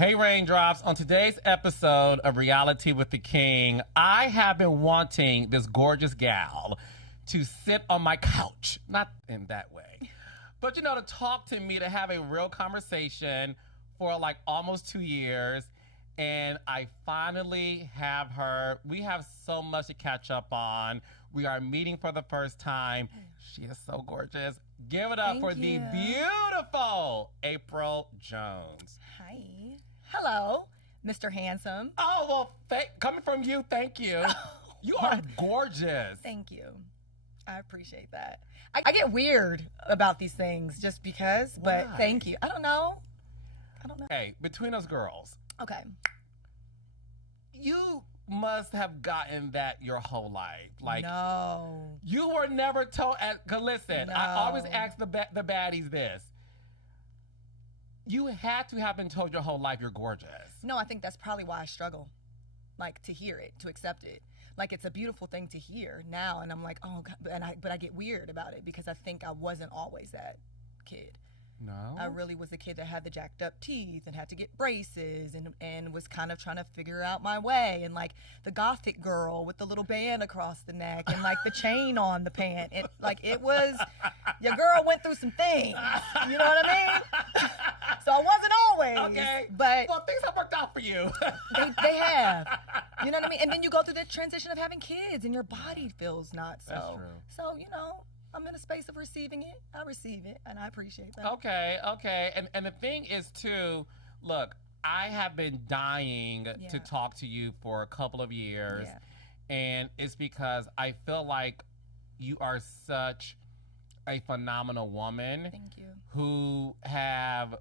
Hey Raindrops, on today's episode of Reality with the King, I have been wanting this gorgeous gal to sit on my couch. Not in that way, but to talk to me, to have a real conversation for like almost 2 years. And I finally have her. We have so much to catch up on. We are meeting for the first time. She is so gorgeous. Give it up for the beautiful APRYL Jones. Hi. Hello, Mr. Handsome. Oh, well, coming from you, thank you. You are gorgeous. Thank you. I appreciate that. I get weird about these things just because, but Why? thank you. I don't know. Hey, between us girls, Okay. you must have gotten that your whole life. Like, No. you were never told. Cause listen, I always ask the baddies this. You had to have been told your whole life you're gorgeous. No, I think that's probably why I struggle, like, to hear it, to accept it. Like, it's a beautiful thing to hear now, and I'm like, oh, God, but I get weird about it because I think I wasn't always that kid. No? I really was the kid that had the jacked up teeth and had to get braces and was kind of trying to figure out my way, and like the gothic girl with the little band across the neck and like the chain on the pant. It was, your girl went through some things. You know what I mean? So I wasn't always. Okay. But well, things have worked out for you. they have. You know what I mean? And then you go through the transition of having kids and your body feels not so. That's true. So, I'm in a space of receiving it. I receive it, and I appreciate that. Okay. And the thing is, too, look, I have been dying to talk to you for a couple of years, and it's because I feel like you are such a phenomenal woman. Thank you. Who have,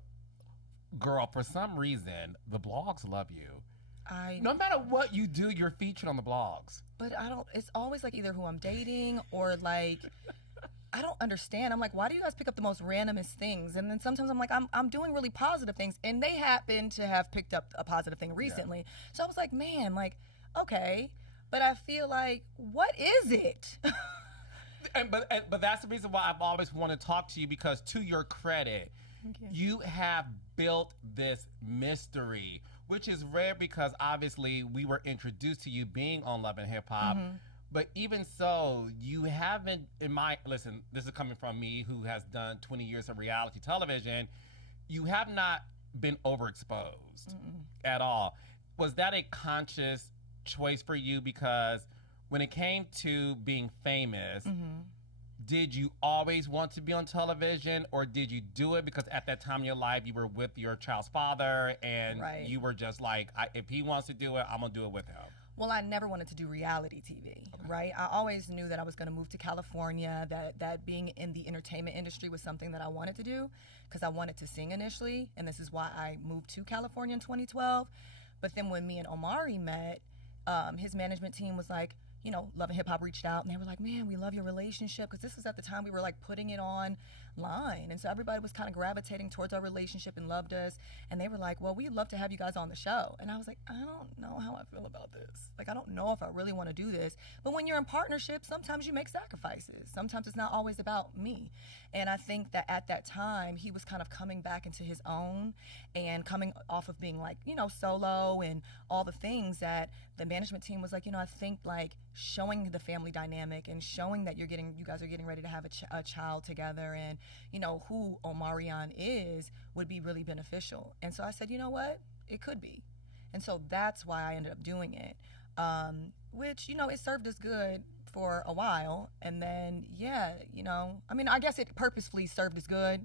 girl, for some reason, the blogs love you. No matter what you do, you're featured on the blogs. But it's always like either who I'm dating or like, I don't understand. I'm like, why do you guys pick up the most randomest things? And then sometimes I'm like, I'm doing really positive things, and they happen to have picked up a positive thing recently. Yeah. So I was like, man, like, okay, but I feel like, what is it? But that's the reason why I've always wanted to talk to you, because to your credit, you have built this mystery, which is rare because obviously we were introduced to you being on Love and Hip Hop. Mm-hmm. But even so, you haven't, listen, this is coming from me who has done 20 years of reality television, you have not been overexposed at all. Was that a conscious choice for you? Because when it came to being famous, did you always want to be on television, or did you do it because at that time in your life you were with your child's father and you were just like, if he wants to do it, I'm going to do it with him? Well, I never wanted to do reality TV, right? I always knew that I was going to move to California, that being in the entertainment industry was something that I wanted to do because I wanted to sing initially, and this is why I moved to California in 2012. But then when me and Omari met, his management team was like, Love and Hip Hop reached out, and they were like, man, we love your relationship, because this was at the time we were like putting it online, and so everybody was kind of gravitating towards our relationship and loved us, and they were like, well, we'd love to have you guys on the show. And I was like, I don't know how I feel about this. Like, I don't know if I really want to do this. But when you're in partnership, sometimes you make sacrifices. Sometimes it's not always about me. And I think that at that time, he was kind of coming back into his own and coming off of being like, solo and all the things that the management team was like, I think like showing the family dynamic and showing that you guys are getting ready to have a child together, and who Omarion is would be really beneficial. And so I said, you know what, it could be. And so that's why I ended up doing it, which it served us good for a while. And then I guess it purposefully served us good,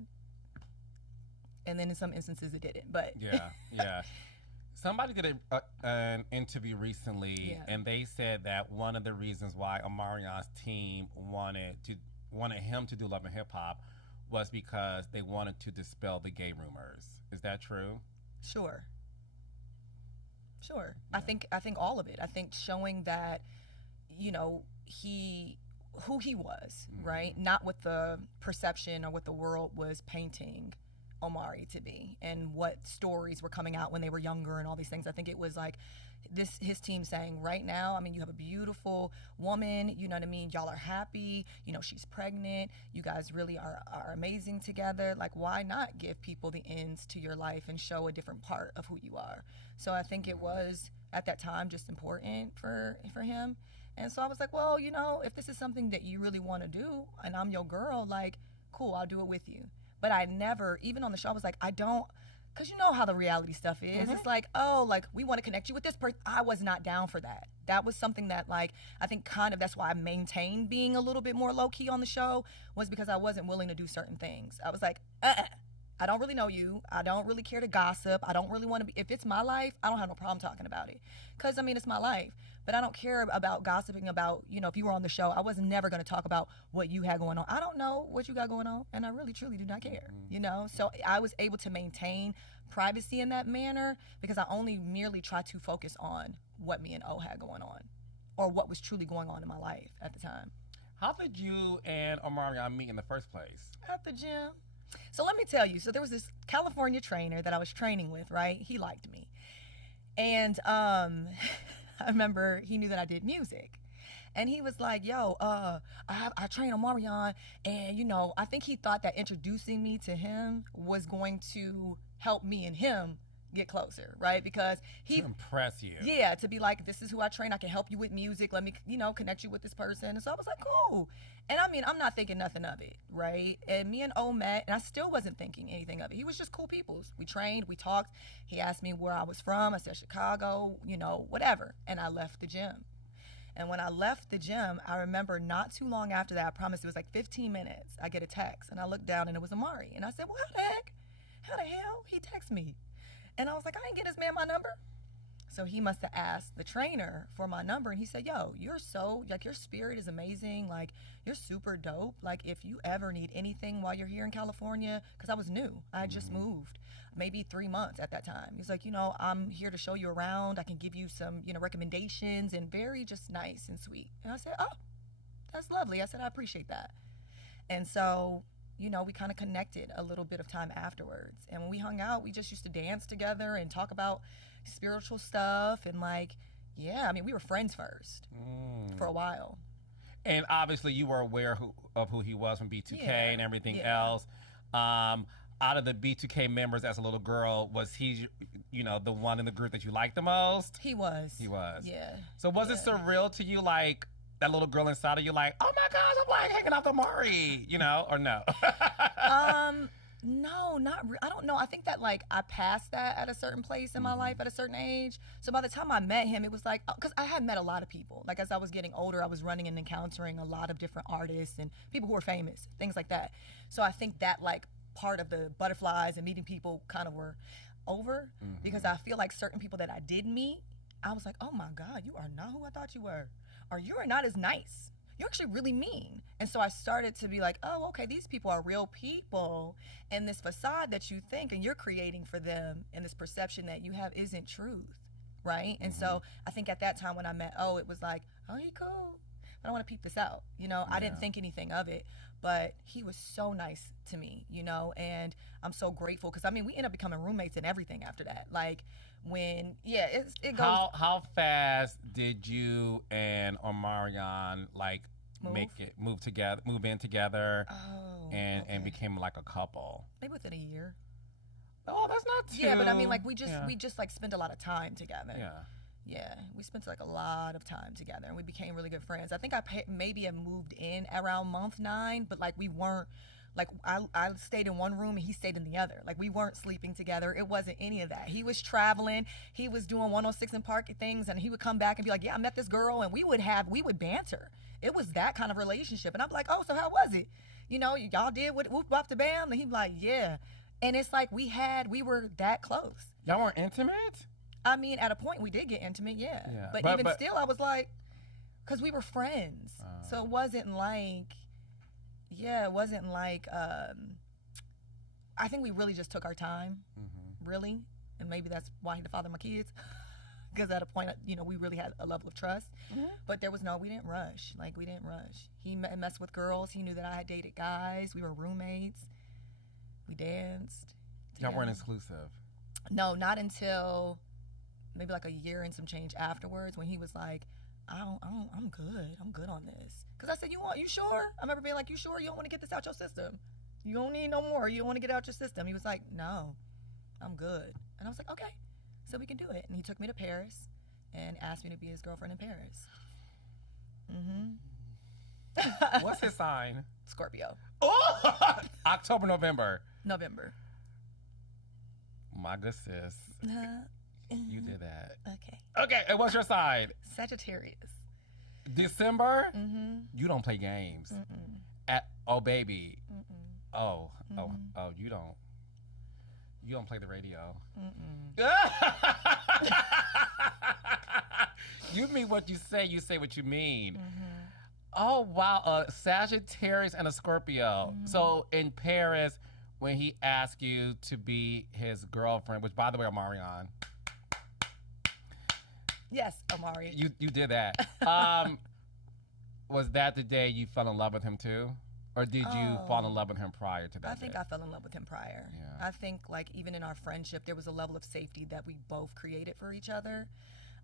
and then in some instances it didn't. But yeah. Somebody did an interview recently, and they said that one of the reasons why Omarion's team wanted him to do Love and Hip Hop was because they wanted to dispel the gay rumors. Is that true? Sure. Yeah. I think all of it. I think showing that, who he was, right? Not what the perception or what the world was painting Omari to be and what stories were coming out when they were younger and all these things. I think it was like his team saying, right now, I mean, you have a beautiful woman, you know what I mean? Y'all are happy, you know, she's pregnant, you guys really are amazing together. Like, why not give people the ends to your life and show a different part of who you are? So I think it was, at that time, just important for him. And so I was like, well, you know, if this is something that you really want to do and I'm your girl, like, cool, I'll do it with you. But I never, even on the show, I was like, I don't, because you know how the reality stuff is. Mm-hmm. It's like, oh, like, we want to connect you with this person. I was not down for that. That was something that, like, I think kind of that's why I maintained being a little bit more low-key on the show, was because I wasn't willing to do certain things. I was like, I don't really know you. I don't really care to gossip. I don't really want to be, if it's my life, I don't have no problem talking about it. Because, I mean, it's my life. But I don't care about gossiping about, you know, if you were on the show, I was never going to talk about what you had going on. I don't know what you got going on, and I really, truly do not care, you know? So I was able to maintain privacy in that manner because I only merely tried to focus on what me and O had going on or what was truly going on in my life at the time. How did you and Omarion meet in the first place? At the gym. So let me tell you, so there was this California trainer that I was training with, right? He liked me. And I remember he knew that I did music. And he was like, yo, I train Omarion, and, you know, I think he thought that introducing me to him was going to help me and him get closer, right? Because he... To impress you. Yeah, to be like, this is who I train. I can help you with music. Let me, you know, connect you with this person. And so I was like, cool. And I mean, I'm not thinking nothing of it, right? And me and O met, and I still wasn't thinking anything of it. He was just cool peoples. We trained, we talked. He asked me where I was from. I said, Chicago, you know, whatever. And I left the gym. And when I left the gym, I remember not too long after that, I promise it was like 15 minutes, I get a text. And I looked down, and it was Omari. And I said, well, how the heck? How the hell? He texted me. And I was like, I didn't get this man my number. So he must have asked the trainer for my number, and he said, yo, you're so, like, your spirit is amazing. Like, you're super dope. Like, if you ever need anything while you're here in California, because I was new. I had just moved, maybe 3 months at that time. He's like, you know, I'm here to show you around. I can give you some, you know, recommendations, and very just nice and sweet. And I said, oh, that's lovely. I said, I appreciate that. And so, you know, we kind of connected a little bit of time afterwards. And when we hung out, we just used to dance together and talk about spiritual stuff. And, like, yeah, I mean, we were friends first for a while. And obviously you were aware of who he was from B2K and everything else. Out of the B2K members as a little girl, was he, you know, the one in the group that you liked the most? He was. He was. Yeah. So was it surreal to you, like, that little girl inside of you, like, oh my gosh, I'm like hanging out with Omari, you know, or no? No, I don't know. I think that, like, I passed that at a certain place in my life at a certain age. So by the time I met him, it was like, because I had met a lot of people. Like, as I was getting older, I was running and encountering a lot of different artists and people who were famous, things like that. So I think that, like, part of the butterflies and meeting people kind of were over because I feel like certain people that I did meet, I was like, oh my God, you are not who I thought you were. Or you are not as nice. You're actually really mean. And so I started to be like, oh, okay, these people are real people. And this facade that you think and you're creating for them and this perception that you have isn't truth, right? And so I think at that time when I met O, it was like, oh, he cool. But I want to peep this out. You know, I didn't think anything of it. But he was so nice to me, you know, and I'm so grateful. Because, I mean, we ended up becoming roommates and everything after that. Like, when, it goes. How fast did you and Omarion, like, move in together, and became like a couple? Maybe within a year. Oh, that's not too. Yeah, but I mean, like, we just like spent a lot of time together. Yeah, we spent like a lot of time together, and we became really good friends. I think I maybe had moved in around month 9, but, like, we weren't. Like, I stayed in one room and he stayed in the other. Like, we weren't sleeping together. It wasn't any of that. He was traveling. He was doing 106 and Park things, and he would come back and be like, yeah, I met this girl, and we would banter. It was that kind of relationship. And I'm like, oh, so how was it? You know, y'all did whoop bop the bam? And he'd be like, yeah. And it's like we were that close. Y'all weren't intimate? I mean, at a point we did get intimate, yeah. But even still, I was like, because we were friends. So it wasn't like, I think we really just took our time, really. And maybe that's why he's the father of my kids. Because at a point, you know, we really had a level of trust. But we didn't rush. Like, we didn't rush. He messed with girls. He knew that I had dated guys. We were roommates. We danced. Y'all weren't exclusive? No, not until maybe like a year and some change afterwards, when he was like, I'm good on this. Because I said, you sure? I remember being like, you sure you don't want to get this out your system? You don't need no more. You don't want to get it out your system. He was like, no, I'm good. And I was like, okay, so we can do it. And he took me to Paris and asked me to be his girlfriend in Paris. What's his sign? Scorpio. Oh! October, November. My good sis. You did that. Okay, and what's your sign? Sagittarius. December? You don't play games. Oh, baby. Oh, you don't play the radio. You mean what you say what you mean. Oh, wow, a Sagittarius and a Scorpio. So in Paris, when he asked you to be his girlfriend, which, by the way, Omarion. Yes, Omarion. You did that. Was that the day you fell in love with him too? Or did you fall in love with him prior to that? I think I fell in love with him prior. Yeah. I think, like, even in our friendship, there was a level of safety that we both created for each other.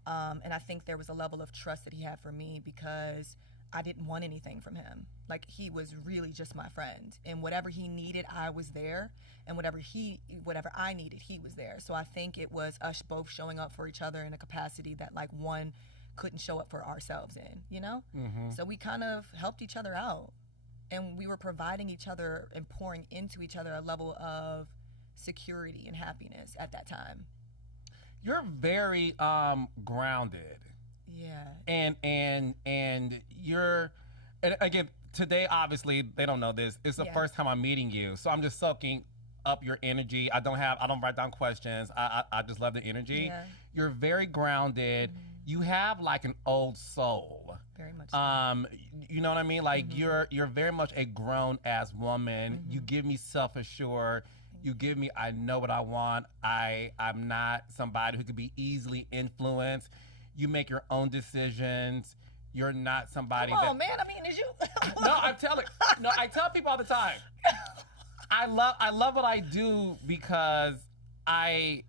And I think there was a level of trust that he had for me because I didn't want anything from him. Like, he was really just my friend. And whatever he needed, I was there. And whatever I needed, he was there. So I think it was us both showing up for each other in a capacity that, like, one couldn't show up for ourselves in, you know? So we kind of helped each other out. And we were providing each other and pouring into each other a level of security and happiness at that time. You're very grounded. Yeah. And you're, and again, today, obviously, they don't know this. It's the first time I'm meeting you. So I'm just soaking up your energy. I don't write down questions. I just love the energy. Yeah. You're very grounded. You have like an old soul. Very much so. You know what I mean? Like you're very much a grown ass woman. You give me self-assured. You give me, I know what I want. I'm not somebody who could be easily influenced. You make your own decisions. You're not somebody Come on, man. I mean, is you? No, I tell people all the time. I love what I do because I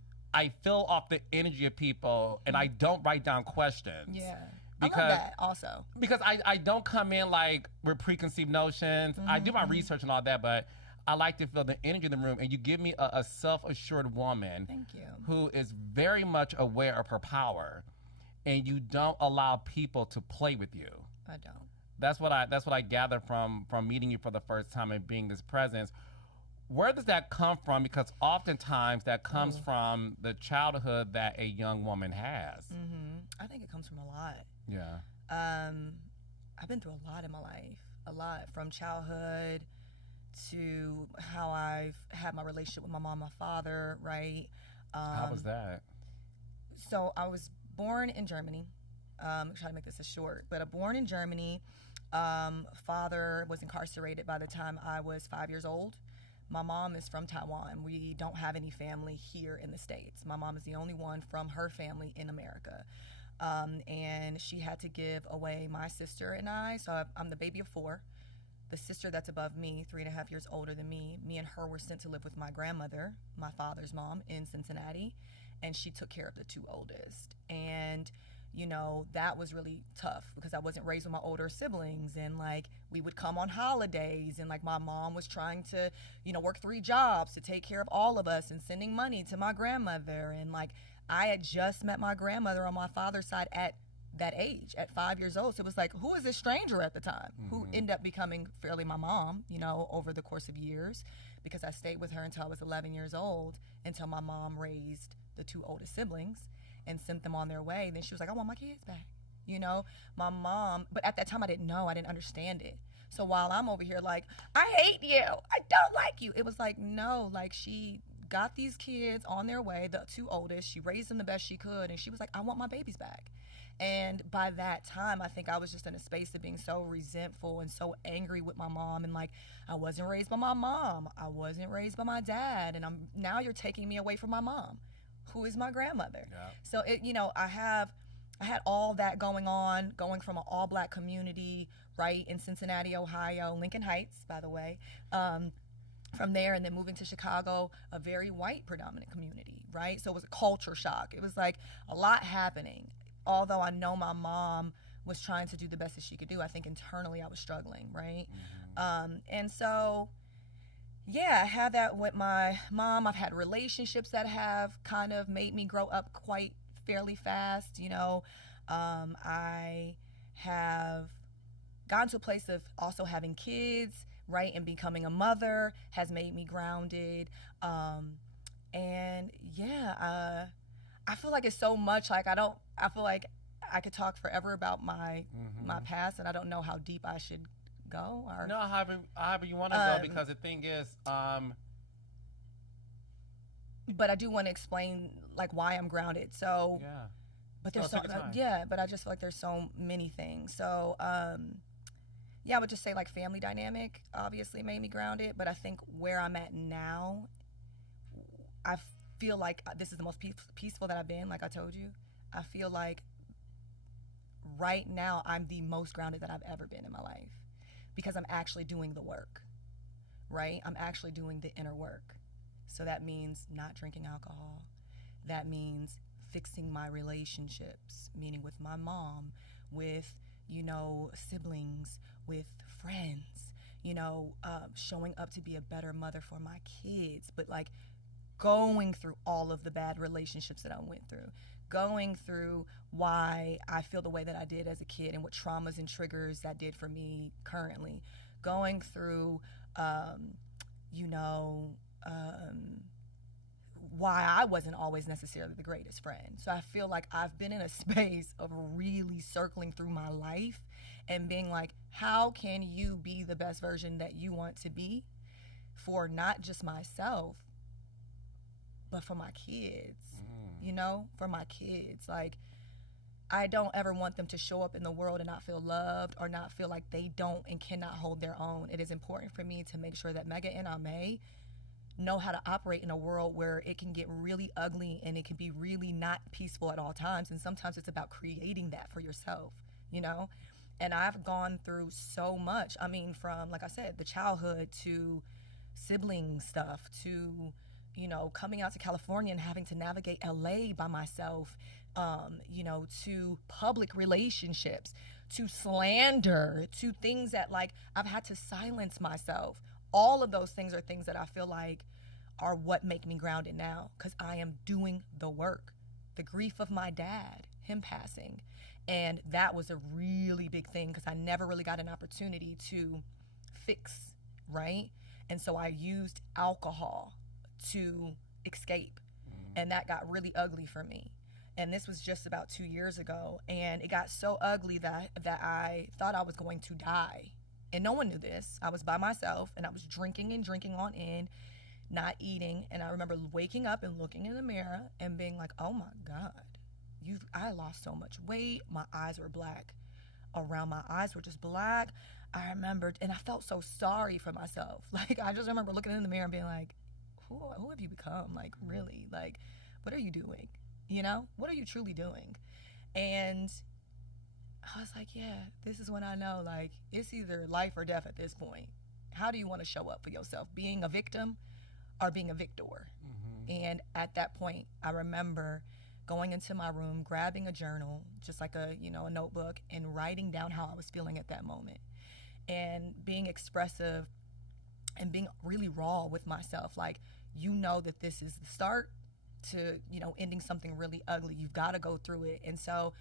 feel off the energy of people and I don't write down questions. Yeah. Because, I love that also. Because I don't come in like with preconceived notions. I do my research and all that, but I like to feel the energy in the room. And you give me a self-assured woman. Thank you. Who is very much aware of her power. And you don't allow people to play with you. I don't. That's what I gather from meeting you for the first time and being this presence. Where does that come from? Because oftentimes that comes from the childhood that a young woman has. I think it comes from a lot. Yeah. I've been through a lot in my life. A lot, from childhood to how I've had my relationship with my mom, my father, right? How was that? So I was born in Germany. I'm trying to make this a short, but born in Germany. Father was incarcerated by the time I was 5 years old. My mom is from Taiwan. We don't have any family here in the States. My mom is the only one from her family in America. And she had to give away my sister and I. So I'm the baby of 4. The sister that's above me, 3.5 years older than me and her were sent to live with my grandmother, my father's mom, in Cincinnati. And she took care of the 2 oldest. And you know, that was really tough because I wasn't raised with my older siblings, and like we would come on holidays, and like my mom was trying to, you know, work 3 jobs to take care of all of us and sending money to my grandmother. And like I had just met my grandmother on my father's side at that age, at 5 years old. So it was like, who is this stranger at the time who ended up becoming fairly my mom, you know, over the course of years, because I stayed with her until I was 11 years old, until my mom raised the 2 oldest siblings and sent them on their way. And then she was like, I want my kids back. You know, my mom, but at that time I didn't know, I didn't understand it. So while I'm over here like, I hate you, I don't like you, it was like, no, like she got these kids on their way, the 2 oldest, she raised them the best she could, and she was like, I want my babies back. And by that time, I think I was just in a space of being so resentful and so angry with my mom, and like, I wasn't raised by my mom, I wasn't raised by my dad, and now you're taking me away from my mom, who is my grandmother. Yeah. So it, you know, I had all that going on, going from an all-black community, right, in Cincinnati, Ohio, Lincoln Heights, by the way, from there, and then moving to Chicago, a very white predominant community, right? So it was a culture shock. It was like a lot happening. Although I know my mom was trying to do the best that she could do, I think internally I was struggling, right? And so, yeah, I had that with my mom. I've had relationships that have kind of made me grow up quite fairly fast, you know. I have gotten to a place of also having kids, right, and becoming a mother has made me grounded. And yeah, I feel like it's so much, like I feel like I could talk forever about my past, and I don't know how deep I should go. Or no, however you want to go, because the thing is, but I do want to explain like why I'm grounded. So yeah, but there's but I just feel like there's so many things. So yeah, I would just say like family dynamic obviously made me grounded, but I think where I'm at now, I feel like this is the most peaceful that I've been, like I told you. I feel like right now I'm the most grounded that I've ever been in my life because I'm actually doing the work, right? I'm actually doing the inner work. So that means not drinking alcohol. That means fixing my relationships, meaning with my mom, with, you know, siblings, with friends, you know, showing up to be a better mother for my kids, but like going through all of the bad relationships that I went through, going through why I feel the way that I did as a kid and what traumas and triggers that did for me currently, going through, you know, why I wasn't always necessarily the greatest friend. So I feel like I've been in a space of really circling through my life and being like, how can you be the best version that you want to be for not just myself, but for my kids, you know, for my kids. Like, I don't ever want them to show up in the world and not feel loved or not feel like they don't and cannot hold their own. It is important for me to make sure that Mega and Ame know how to operate in a world where it can get really ugly and it can be really not peaceful at all times. And sometimes it's about creating that for yourself, you know? And I've gone through so much. I mean, from, like I said, the childhood to sibling stuff to, you know, coming out to California and having to navigate LA by myself, you know, to public relationships, to slander, to things that like I've had to silence myself. All of those things are things that I feel like are what make me grounded now, because I am doing the work. The grief of my dad, him passing, and that was a really big thing because I never really got an opportunity to fix, right? And so I used alcohol to escape, and that got really ugly for me. And this was just about 2 years ago, and it got so ugly that I thought I was going to die. And no one knew this. I was by myself, and I was drinking and drinking on in, not eating. And I remember waking up and looking in the mirror and being like, oh my God, I lost so much weight. My eyes were black. Around my eyes were just black. I remembered, and I felt so sorry for myself. Like, I just remember looking in the mirror and being like, who have you become? Like, really? Like, what are you doing? You know? What are you truly doing? And I was like, yeah, this is when I know, like, it's either life or death at this point. How do you want to show up for yourself? Being a victim or being a victor? And at that point, I remember going into my room, grabbing a journal, just like a notebook, and writing down how I was feeling at that moment. And being expressive and being really raw with myself. Like, you know that this is the start to, ending something really ugly. You've got to go through it. And so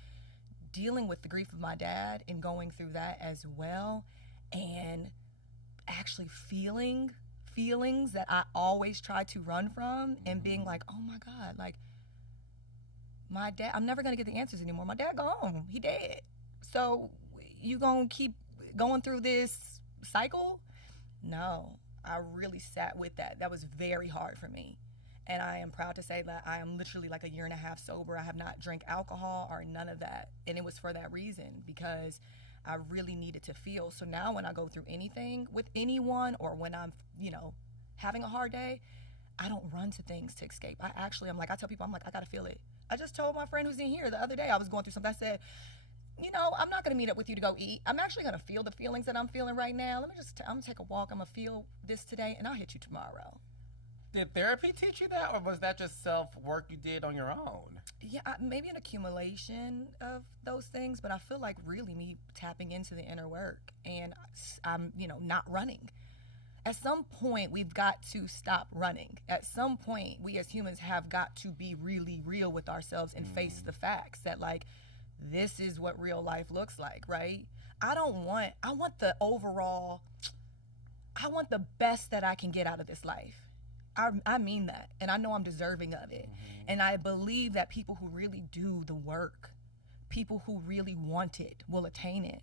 dealing with the grief of my dad and going through that as well, and actually feeling feelings that I always try to run from, and being like, oh my God, like, my dad, I'm never going to get the answers anymore. My dad gone. He dead. So you going to keep going through this cycle? No. I really sat with that. That was very hard for me. And I am proud to say that I am literally like 1.5 years sober. I have not drank alcohol or none of that. And it was for that reason, because I really needed to feel. So now when I go through anything with anyone, or when I'm, having a hard day, I don't run to things to escape. I tell people, I'm like, I got to feel it. I just told my friend who's in here the other day, I was going through something. I said, you know, I'm not going to meet up with you to go eat. I'm actually going to feel the feelings that I'm feeling right now. I'm going to take a walk. I'm going to feel this today, and I'll hit you tomorrow. Did therapy teach you that, or was that just self-work you did on your own? Yeah, maybe an accumulation of those things, but I feel like really me tapping into the inner work, and I'm, you know, not running. At some point, we've got to stop running. At some point, we as humans have got to be really real with ourselves and face the facts that, like, this is what real life looks like, right? I want the overall, I want the best that I can get out of this life. I mean that, and I know I'm deserving of it. And I believe that people who really do the work, people who really want it, will attain it.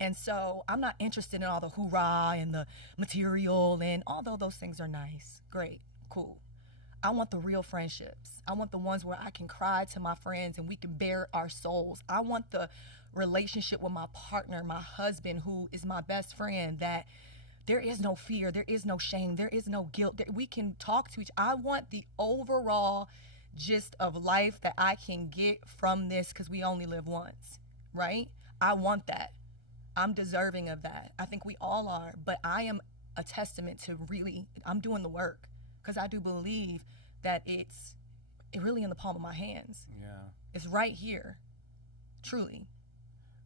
And so I'm not interested in all the hoorah and the material, and although those things are nice, great, cool. I want the real friendships. I want the ones where I can cry to my friends and we can bare our souls. I want the relationship with my partner, my husband, who is my best friend, that there is no fear, there is no shame, there is no guilt. We can talk to each other. I want the overall gist of life that I can get from this, because we only live once, right? I want that. I'm deserving of that. I think we all are, but I am a testament to I'm doing the work, because I do believe that it's really in the palm of my hands. Yeah. It's right here, truly.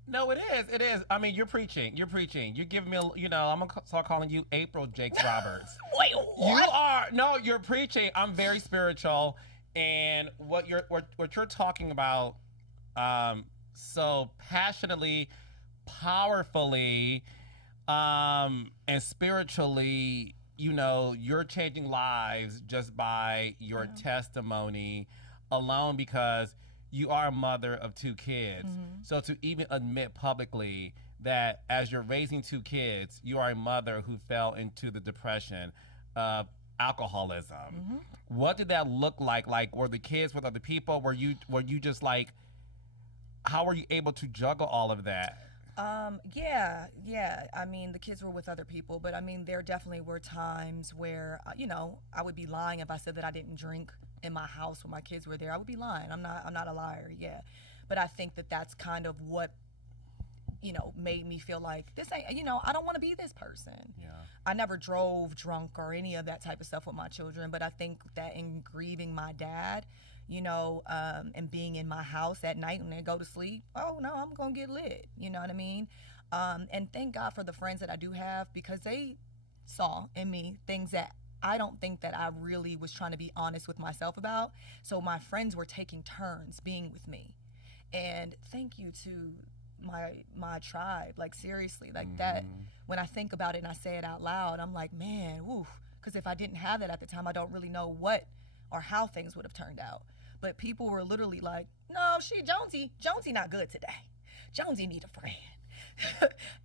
No, it is. It is. I mean, you're preaching. You're giving me, I'm going to start calling you April Jakes Roberts. Wait, what? You're preaching. I'm very spiritual. And what you're talking about so passionately, powerfully, and spiritually, you're changing lives just by your testimony alone, because you are a mother of 2 kids. So to even admit publicly that as you're raising 2 kids, you are a mother who fell into the depression of alcoholism. What did that look like? Like, were the kids with other people? Were you just like, how were you able to juggle all of that? Yeah. I mean, the kids were with other people, but I mean, there definitely were times where, I would be lying if I said that I didn't drink in my house when my kids were there. I would be lying. I'm not a liar. Yeah. But I think that that's kind of what, made me feel like this ain't, I don't want to be this person. Yeah. I never drove drunk or any of that type of stuff with my children, but I think that in grieving my dad, and being in my house at night when they go to sleep, oh no, I'm gonna get lit. You know what I mean? And thank God for the friends that I do have, because they saw in me things that I don't think that I really was trying to be honest with myself about. So my friends were taking turns being with me. And thank you to my tribe, like seriously, like that, when I think about it and I say it out loud, I'm like, man, woof, because if I didn't have that at the time, I don't really know what or how things would have turned out. But people were literally like, no, Jonesy not good today. Jonesy need a friend.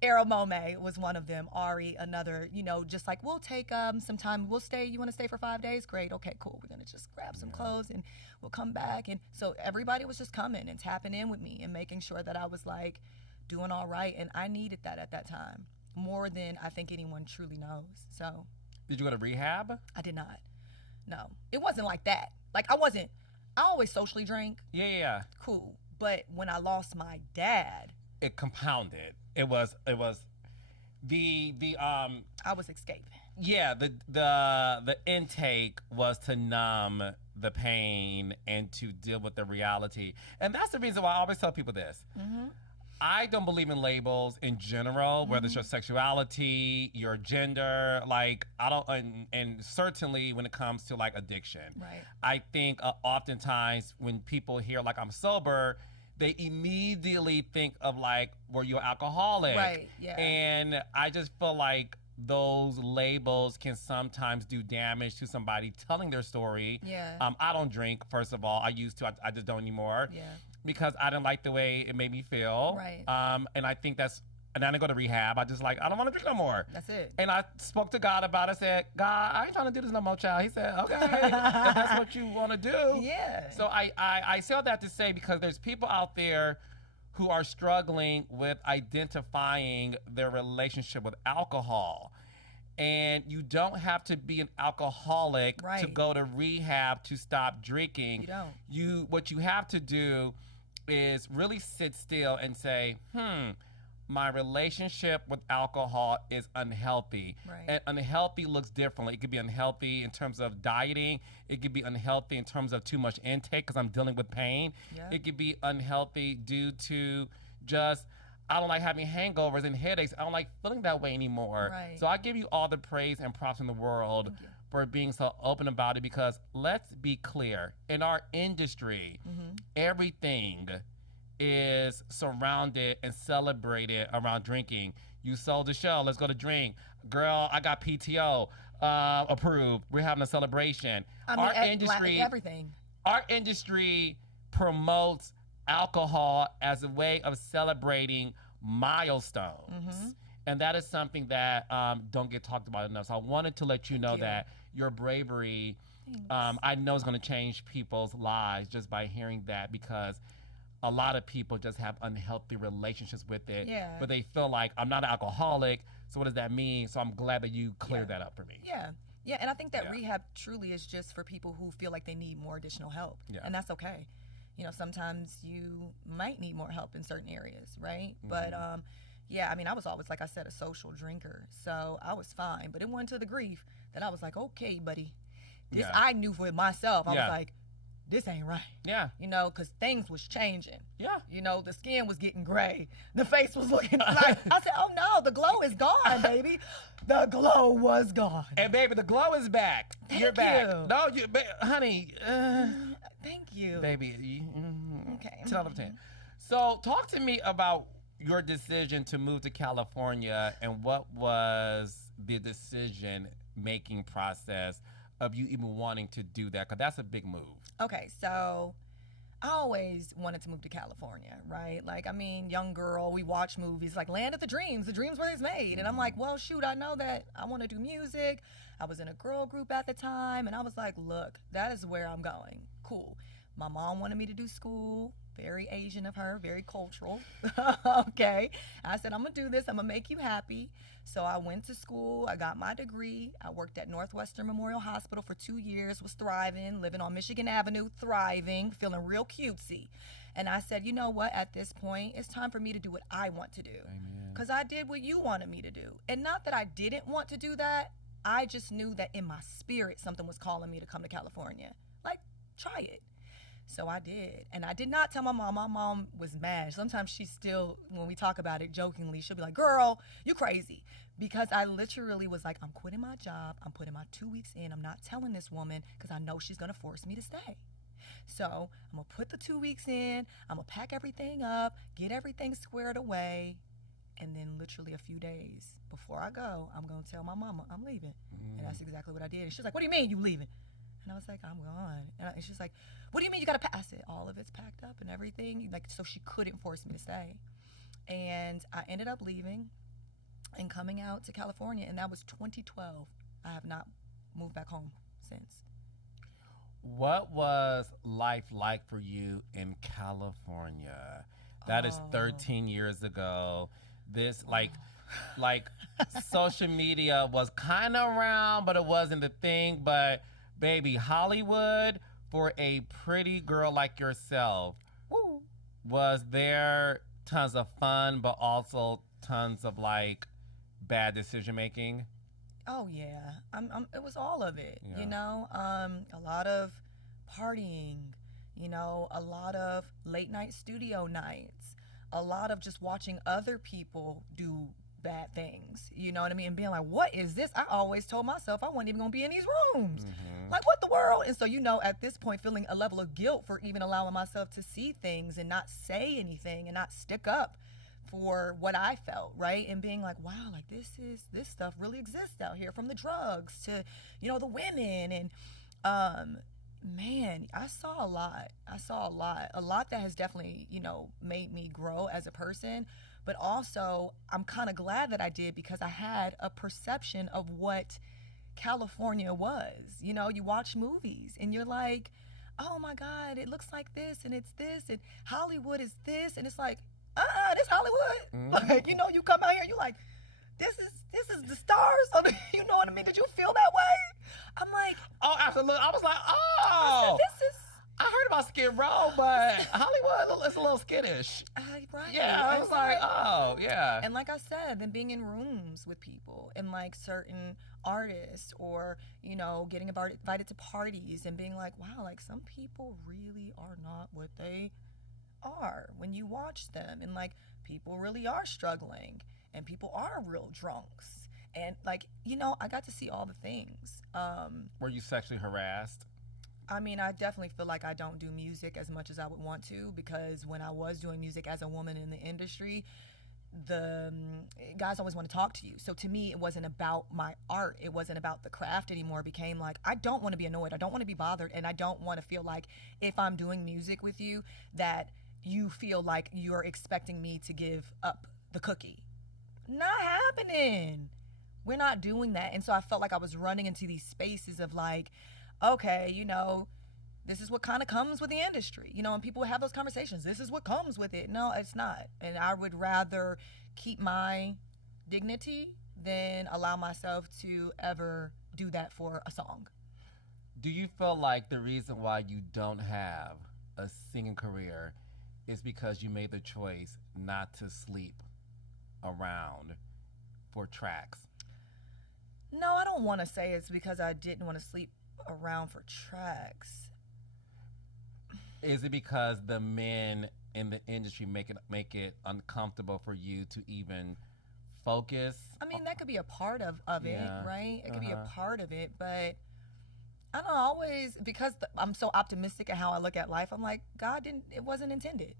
Aramome was one of them. Ari, another, just like, we'll take some time. We'll stay. You want to stay for 5 days? Great. Okay, cool. We're going to just grab some clothes and we'll come back. And so everybody was just coming and tapping in with me and making sure that I was like doing all right. And I needed that at that time more than I think anyone truly knows. So. Did you go to rehab? I did not. No, it wasn't like that. Like I always socially drank. Yeah. Cool. But when I lost my dad, it compounded. It was the I was escaping. Yeah, the intake was to numb the pain and to deal with the reality. And that's the reason why I always tell people this. I don't believe in labels in general, whether it's your sexuality, your gender, like I don't, and certainly when it comes to like addiction. Right. I think oftentimes when people hear like I'm sober, they immediately think of like, were you an alcoholic? Right, yeah. And I just feel like those labels can sometimes do damage to somebody telling their story. Yeah. I don't drink, first of all. I used to, I just don't anymore. Yeah. Because I didn't like the way it made me feel. Right. And I think and then I go to rehab. I just like, I don't want to drink no more. That's it. And I spoke to God about it. I said, God, I ain't trying to do this no more, child. He said, okay, if that's what you want to do. Yeah. So I say all that to say, because there's people out there who are struggling with identifying their relationship with alcohol. And you don't have to be an alcoholic to go to rehab to stop drinking. You don't. What you have to do is really sit still and say, my relationship with alcohol is unhealthy. Right. And unhealthy looks differently. It could be unhealthy in terms of dieting. It could be unhealthy in terms of too much intake because I'm dealing with pain. Yeah. It could be unhealthy due to just, I don't like having hangovers and headaches. I don't like feeling that way anymore. Right. So I give you all the praise and props in the world for being so open about it, because let's be clear, in our industry, everything is surrounded and celebrated around drinking. You sold the show, let's go to drink. Girl, I got PTO approved. We're having a celebration. I mean, our industry, everything. Our industry promotes alcohol as a way of celebrating milestones. And that is something that don't get talked about enough. So I wanted to let you know that your bravery, I know is going to change people's lives just by hearing that, because a lot of people just have unhealthy relationships with it. But they feel like, I'm not an alcoholic, so what does that mean? So I'm glad that you cleared that up for me. Yeah, and I think that rehab truly is just for people who feel like they need more additional help. And that's okay. You know, sometimes you might need more help in certain areas, right? But yeah, I mean, I was always, like I said, a social drinker, so I was fine. But it went to the grief that I was like, okay, buddy, this I knew for myself. I was like, this ain't right. You know, because things was changing. You know, the skin was getting gray. The face was looking like, I said, oh no, the glow is gone, baby. The glow was gone. And baby, the glow is back. You're back. No, honey. Thank you. Baby. Okay. 10 out of 10. So talk to me about your decision to move to California, and what was the decision-making process of you even wanting to do that? Because that's a big move. Okay, so I always wanted to move to California, right? Like, I mean, young girl, we watch movies like Land of the Dreams where it's made. And I'm like, well, shoot, I know that I want to do music. I was in a girl group at the time, and I was like, look, that is where I'm going. Cool. My mom wanted me to do school. Very Asian of her, very cultural. Okay. I said, I'm going to do this. I'm going to make you happy. So I went to school. I got my degree. I worked at Northwestern Memorial Hospital for 2 years, was thriving, living on Michigan Avenue, thriving, feeling real cutesy. And I said, you know what? At this point, it's time for me to do what I want to do. Because I did what you wanted me to do. And not that I didn't want to do that. I just knew that in my spirit, something was calling me to come to California. Like, try it. So I did. And I did not tell my mom. My mom was mad. Sometimes she still, when we talk about it jokingly, she'll be like, girl, you crazy. Because I literally was like, I'm quitting my job. I'm putting my 2 weeks in. I'm not telling this woman because I know she's going to force me to stay. So I'm going to put the 2 weeks in. I'm going to pack everything up, get everything squared away. And then literally a few days before I go, I'm going to tell my mama I'm leaving. And that's exactly what I did. And she's like, what do you mean you leaving? And I was like, I'm gone. And she's like, what do you mean you got to pack? I said, all of it's packed up and everything. Like, so she couldn't force me to stay. And I ended up leaving and coming out to California. And that was 2012. I have not moved back home since. What was life like for you in California? That is 13 years ago. This, like social media was kind of around, but it wasn't the thing. But baby, Hollywood, for a pretty girl like yourself, was there tons of fun, but also tons of like bad decision making? Oh yeah, it was all of it. You know, a lot of partying. You know, a lot of late night studio nights. A lot of just watching other people do bad things, you know what I mean? And being like, what is this? I always told myself I wasn't even gonna be in these rooms. Like, what the world? And so, you know, at this point, feeling a level of guilt for even allowing myself to see things and not say anything and not stick up for what I felt, right? And being like, wow, like this stuff really exists out here, from the drugs to, you know, the women. And man, I saw a lot that has definitely, you know, made me grow as a person. But also, I'm kind of glad that I did, because I had a perception of what California was. You know, you watch movies and you're like, oh my God, it looks like this and it's this, and Hollywood is this, and it's like, this Hollywood. Like, you know, you come out here and you're like, this is the stars. You know what I mean? Did you feel that way? I'm like, oh, absolutely. I was like, oh, this is. I heard about Skid Row, but Hollywood, it's a little skittish. Right. Yeah, I was like, oh, yeah. And like I said, then being in rooms with people and like certain artists or, you know, getting invited to parties and being like, wow, like some people really are not what they are when you watch them. And like people really are struggling and people are real drunks. And like, you know, I got to see all the things. Were you sexually harassed? I mean, I definitely feel like I don't do music as much as I would want to, because when I was doing music as a woman in the industry, the guys always want to talk to you. So to me, it wasn't about my art. It wasn't about the craft anymore. It became like, I don't want to be annoyed. I don't want to be bothered. And I don't want to feel like if I'm doing music with you, that you feel like you're expecting me to give up the cookie. Not happening. We're not doing that. And so I felt like I was running into these spaces of like, okay, you know, this is what kind of comes with the industry, you know, and people have those conversations. This is what comes with it. No, it's not. And I would rather keep my dignity than allow myself to ever do that for a song. Do you feel like the reason why you don't have a singing career is because you made the choice not to sleep around for tracks? No, I don't want to say it's because I didn't want to sleep around for tracks. Is it because the men in the industry make it uncomfortable for you to even focus? I mean, that could be a part of it, right? It could be a part of it, but I don't always, because I'm so optimistic at how I look at life, I'm like, it wasn't intended.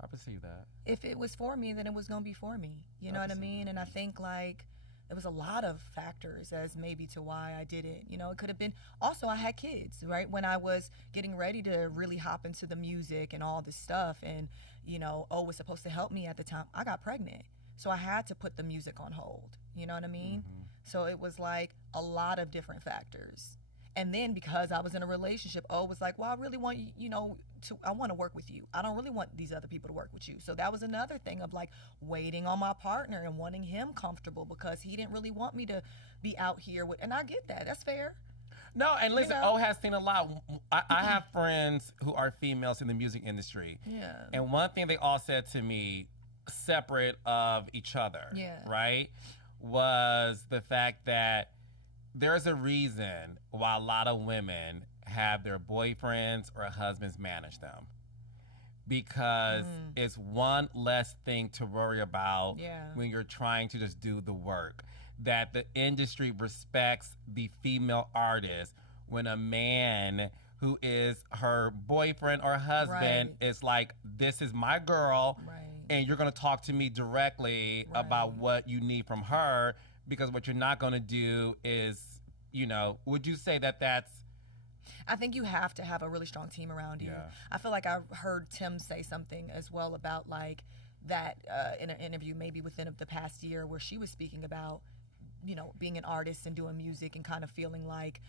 I perceive that. If it was for me, then it was going to be for me. You know what I mean? And I think like there was a lot of factors as maybe to why I didn't. You know, it could have been, also I had kids, right? When I was getting ready to really hop into the music and all this stuff, and, you know, was supposed to help me at the time, I got pregnant. So I had to put the music on hold. You know what I mean? Mm-hmm. So it was like a lot of different factors. And then because I was in a relationship, was like, well, I really want you know, I want to work with you. I don't really want these other people to work with you. So that was another thing of like waiting on my partner and wanting him comfortable, because he didn't really want me to be out here with, and I get that. That's fair. No, and listen, you know? has seen a lot. I have friends who are females in the music industry. Yeah. And one thing they all said to me, separate of each other, right, was the fact that there's a reason why a lot of women have their boyfriends or husbands manage them, because it's one less thing to worry about when you're trying to just do the work. That the industry respects the female artist when a man who is her boyfriend or husband is like, this is my girl, and you're going to talk to me directly about what you need from her, because what you're not going to do is, you know, would you say that that's... I think you have to have a really strong team around you. Yeah. I feel like I heard Tim say something as well about like that in an interview maybe within the past year, where she was speaking about, you know, being an artist and doing music and kind of feeling like,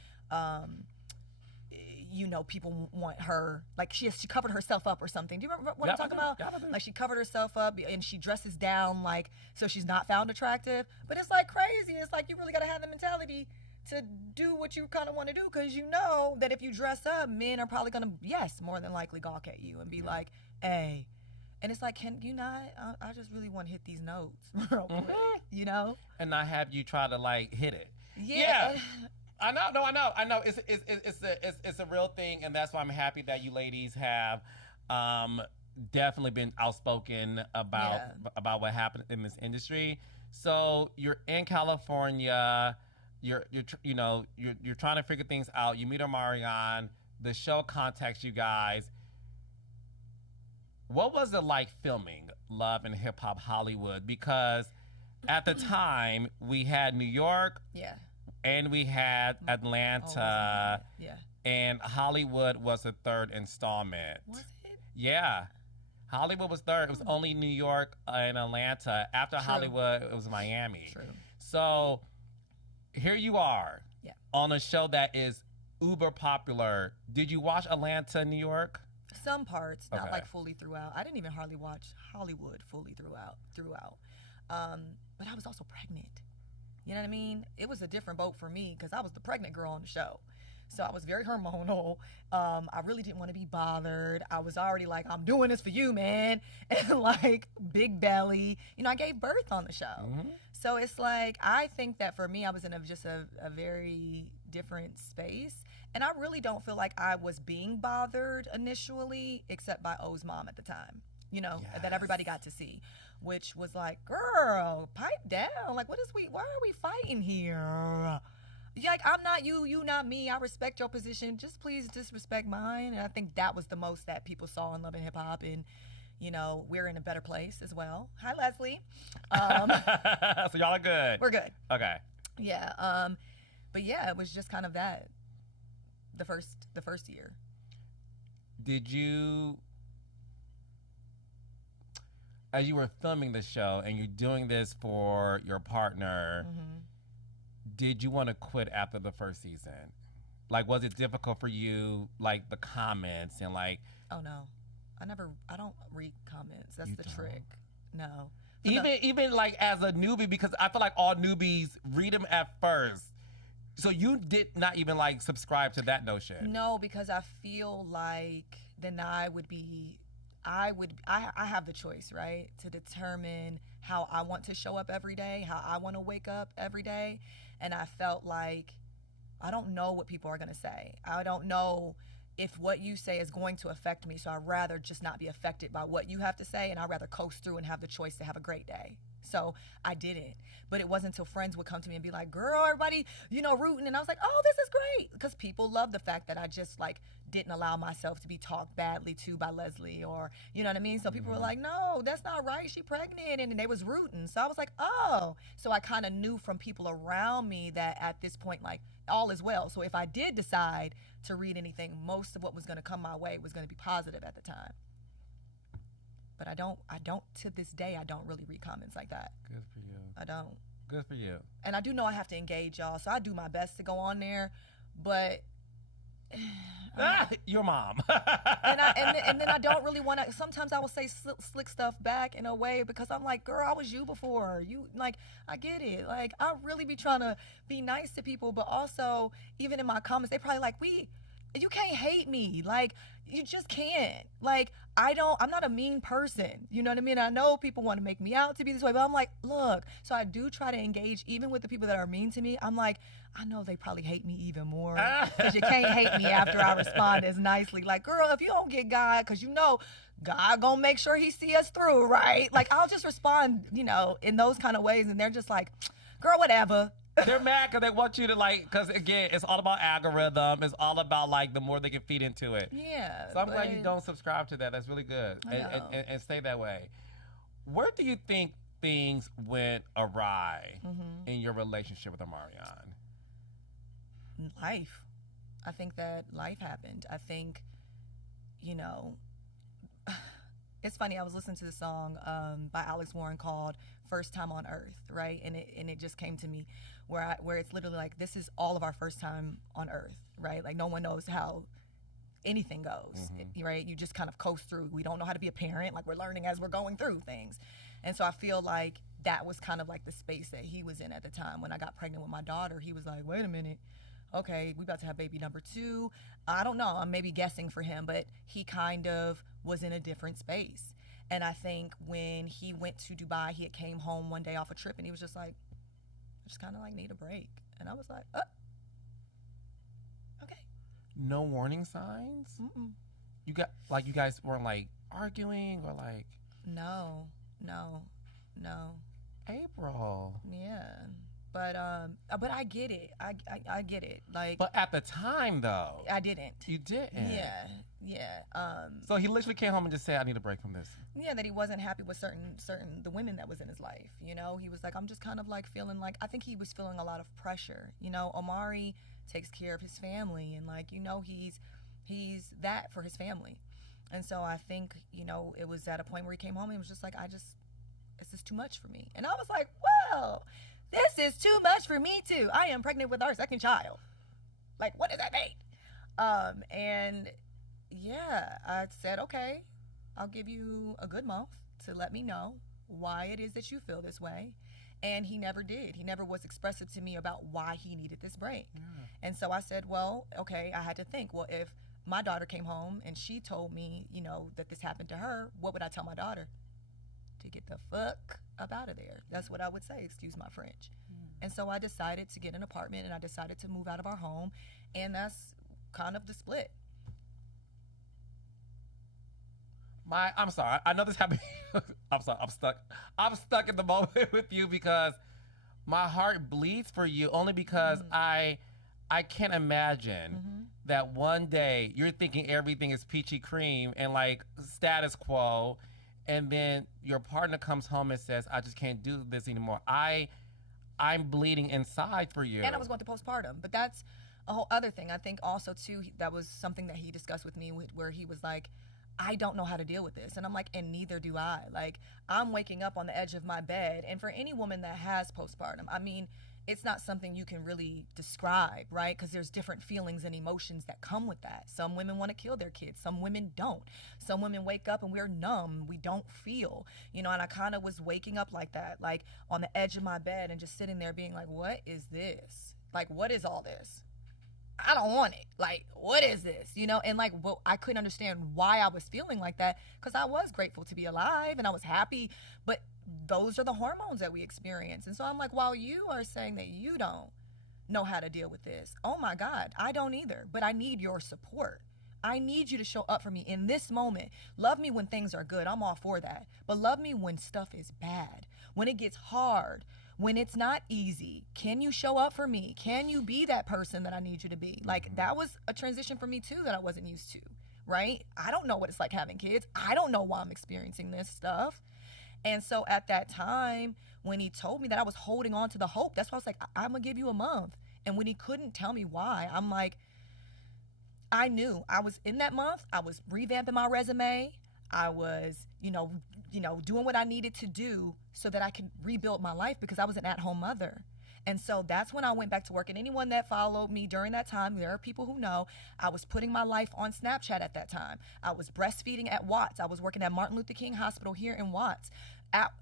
you know, people want her, like she covered herself up or something. Do you remember what I'm talking about? Like she covered herself up and she dresses down like so she's not found attractive. But it's like crazy. It's like you really got to have the mentality to do what you kind of want to do, because you know that if you dress up, men are probably going to, more than likely gawk at you and be like, hey. And it's like, can you not? I just really want to hit these notes real quick, you know? And not have you try to like hit it. Yeah. I know. It's a real thing, and that's why I'm happy that you ladies have definitely been outspoken about what happened in this industry. So you're in California. You're trying to figure things out. You meet Omarion. The show contacts you guys. What was it like filming Love and Hip Hop Hollywood? Because at the time we had New York, and we had Atlanta, and Hollywood was the third installment. Was it? Yeah, Hollywood was third. It was only New York and Atlanta. After Hollywood, it was Miami. True. So here you are on a show that is uber popular. Did you watch Atlanta, New York? Some parts, not like fully throughout. I didn't even hardly watch Hollywood fully throughout. But I was also pregnant. You know what I mean? It was a different boat for me because I was the pregnant girl on the show. So I was very hormonal. I really didn't want to be bothered. I was already like, I'm doing this for you, man. And like big belly. You know, I gave birth on the show. Mm-hmm. So it's like, I think that for me, I was in just a very different space. And I really don't feel like I was being bothered initially, except by O's mom at the time, you know, that everybody got to see, which was like, girl, pipe down. Like, why are we fighting here? Like, I'm not you, you not me. I respect your position. Just please disrespect mine. And I think that was the most that people saw in Love and Hip Hop. And, you know, we're in a better place as well. Hi, Leslie. So y'all are good. We're good. Okay. Yeah. But yeah, it was just kind of that. The first year. Did you, as you were filming the show and you're doing this for your partner, did you want to quit after the first season? Like, was it difficult for you, like the comments and like? Oh no, I don't read comments. That's the trick. No. Even like as a newbie, because I feel like all newbies read them at first. So you did not even like subscribe to that notion? No, because I feel like then I have the choice, right? To determine how I want to show up every day, how I want to wake up every day. And I felt like I don't know what people are going to say. I don't know if what you say is going to affect me. So I'd rather just not be affected by what you have to say. And I'd rather coast through and have the choice to have a great day. So I didn't. But it wasn't until friends would come to me and be like, girl, everybody, you know, rooting. And I was like, oh, this is great. Because people love the fact that I just like didn't allow myself to be talked badly to by Leslie or, you know what I mean? So people were like, no, that's not right. She pregnant. And they was rooting. So I was like, oh. So I kind of knew from people around me that at this point, like, all is well. So if I did decide to read anything, most of what was going to come my way was going to be positive at the time. But I don't, to this day, I don't really read comments like that. Good for you. I don't. Good for you. And I do know I have to engage y'all, so I do my best to go on there, but... your mom. and then I don't really want to, sometimes I will say slick stuff back in a way because I'm like, girl, I was you before. You, like, I get it. Like, I really be trying to be nice to people, but also, even in my comments, they probably like, you can't hate me. Like, you just can't. Like, I'm not a mean person. You know what I mean? I know people want to make me out to be this way, but I'm like, look. So I do try to engage even with the people that are mean to me. I'm like, I know they probably hate me even more because you can't hate me after I respond as nicely. Like, girl, if you don't get God, because you know God gonna make sure he see us through, right? Like, I'll just respond, you know, in those kind of ways. And they're just like, girl, whatever. They're mad because they want you to like, because again, it's all about algorithm. It's all about like the more they can feed into it. Yeah. So I'm glad you don't subscribe to that. That's really good. And stay that way. Where do you think things went awry in your relationship with Omarion? Life. I think that life happened. I think, you know, it's funny. I was listening to the song by Alex Warren called "First Time on Earth," right? And it just came to me where it's literally like, this is all of our first time on Earth, right? Like, no one knows how anything goes, right? You just kind of coast through. We don't know how to be a parent. Like, we're learning as we're going through things. And so I feel like that was kind of like the space that he was in at the time. When I got pregnant with my daughter, he was like, wait a minute. Okay, we about to have baby number 2. I don't know. I'm maybe guessing for him, but he kind of was in a different space. And I think when he went to Dubai, he had came home one day off a trip and he was just like, I just kind of like need a break. And I was like, okay. No warning signs? Mm-mm. You guys weren't like arguing or like? No. APRYL. Yeah. But I get it. I get it. Like, but at the time though, I didn't. You didn't. Yeah. So he literally came home and just said, "I need a break from this." Yeah, that he wasn't happy with certain the women that was in his life. You know, he was like, I'm just kind of like feeling like, I think he was feeling a lot of pressure. You know, Omari takes care of his family, and like, you know, he's that for his family. And so I think, you know, it was at a point where he came home and he was just like, this is too much for me. And I was like, well, this is too much for me too. I am pregnant with our second child. Like, what does that mean? And yeah, I said, okay, I'll give you a good month to let me know why it is that you feel this way. And he never did. He never was expressive to me about why he needed this break. And so I said, well, okay, I had to think, well, if my daughter came home and she told me, you know, that this happened to her, what would I tell my daughter? To get the fuck up out of there. That's what I would say, excuse my French. And so I decided to get an apartment, and I decided to move out of our home, and that's kind of the split. I'm sorry. I know this happened. I'm sorry. I'm stuck in the moment with you because my heart bleeds for you only because I can't imagine that one day you're thinking everything is peachy cream and like status quo, and then your partner comes home and says, I just can't do this anymore. I'm bleeding inside for you. And I was going through postpartum, but that's a whole other thing. I think also too, that was something that he discussed with me where he was like, I don't know how to deal with this. And I'm like, and neither do I. Like, I'm waking up on the edge of my bed. And for any woman that has postpartum, I mean, it's not something you can really describe, right? Because there's different feelings and emotions that come with that. Some women want to kill their kids. Some women don't. Some women wake up and we're numb. We don't feel, you know, and I kind of was waking up like that, like on the edge of my bed and just sitting there being like, what is this? Like, what is all this? I don't want it. Like, what is this? You know, and like, well, I couldn't understand why I was feeling like that because I was grateful to be alive and I was happy, but those are the hormones that we experience. And so I'm like, while you are saying that you don't know how to deal with this, oh my God, I don't either, but I need your support. I need you to show up for me in this moment. Love me when things are good. I'm all for that. But love me when stuff is bad, when it gets hard, when it's not easy. Can you show up for me? Can you be that person that I need you to be? Like, that was a transition for me too that I wasn't used to, right? I don't know what it's like having kids. I don't know why I'm experiencing this stuff. And so at that time, when he told me that, I was holding on to the hope. That's why I was like, I'm going to give you a month. And when he couldn't tell me why, I'm like, I knew I was in that month. I was revamping my resume. I was, doing what I needed to do so that I could rebuild my life because I was an at-home mother. And so that's when I went back to work. And anyone that followed me during that time, there are people who know I was putting my life on Snapchat at that time. I was breastfeeding at Watts. I was working at Martin Luther King Hospital here in Watts.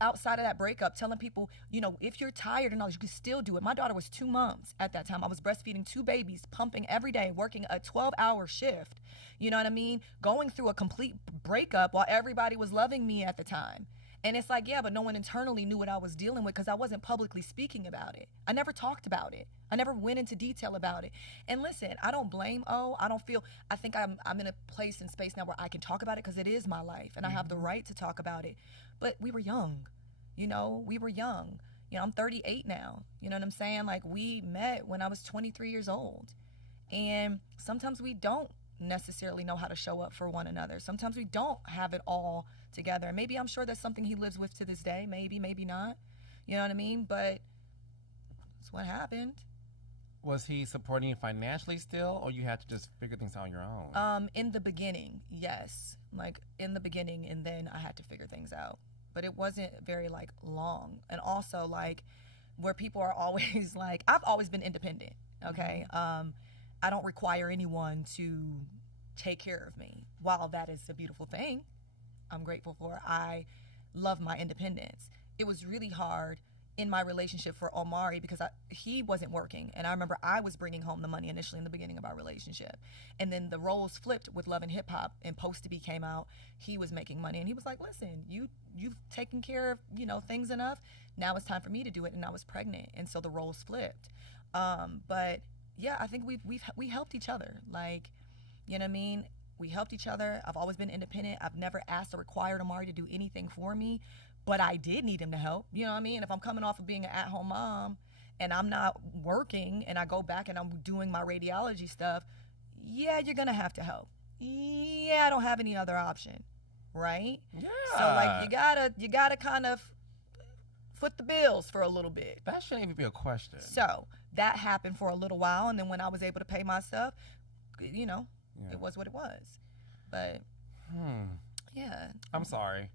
Outside of that breakup, telling people, if you're tired and all, you can still do it. My daughter was 2 months at that time. I was breastfeeding 2 babies, pumping every day, working a 12-hour shift. You know what I mean? Going through a complete breakup while everybody was loving me at the time. And it's like, yeah, but no one internally knew what I was dealing with because I wasn't publicly speaking about it. I never talked about it. I never went into detail about it. And listen, I don't blame I think I'm in a place and space now where I can talk about it because it is my life and I have the right to talk about it. But we were young, we were young. I'm 38 now. You know what I'm saying? Like, we met when I was 23 years old. And sometimes we don't necessarily know how to show up for one another. Sometimes we don't have it all together. And maybe I'm sure that's something he lives with to this day. Maybe not. You know what I mean? But that's what happened. Was he supporting you financially still, or you had to just figure things out on your own? In the beginning, yes. Like, in the beginning, and then I had to figure things out. But it wasn't very, long. And also, where people are always I've always been independent, okay? I don't require anyone to take care of me. While that is a beautiful thing, I'm grateful for, I love my independence. It was really hard in my relationship for Omari because he wasn't working. And I remember I was bringing home the money initially in the beginning of our relationship. And then the roles flipped with Love and Hip Hop and Post to Be came out. He was making money and he was like, listen, you've taken care of, things enough. Now it's time for me to do it. And I was pregnant. And so the roles flipped. But yeah, I think we helped each other. You know what I mean? We helped each other. I've always been independent. I've never asked or required Omari to do anything for me, but I did need him to help. You know what I mean? If I'm coming off of being an at-home mom and I'm not working and I go back and I'm doing my radiology stuff, yeah, you're gonna have to help. Yeah, I don't have any other option, right? Yeah. So you gotta kind of foot the bills for a little bit. That shouldn't even be a question. So that happened for a little while, and then when I was able to pay my stuff, it was what it was. But yeah. I'm sorry.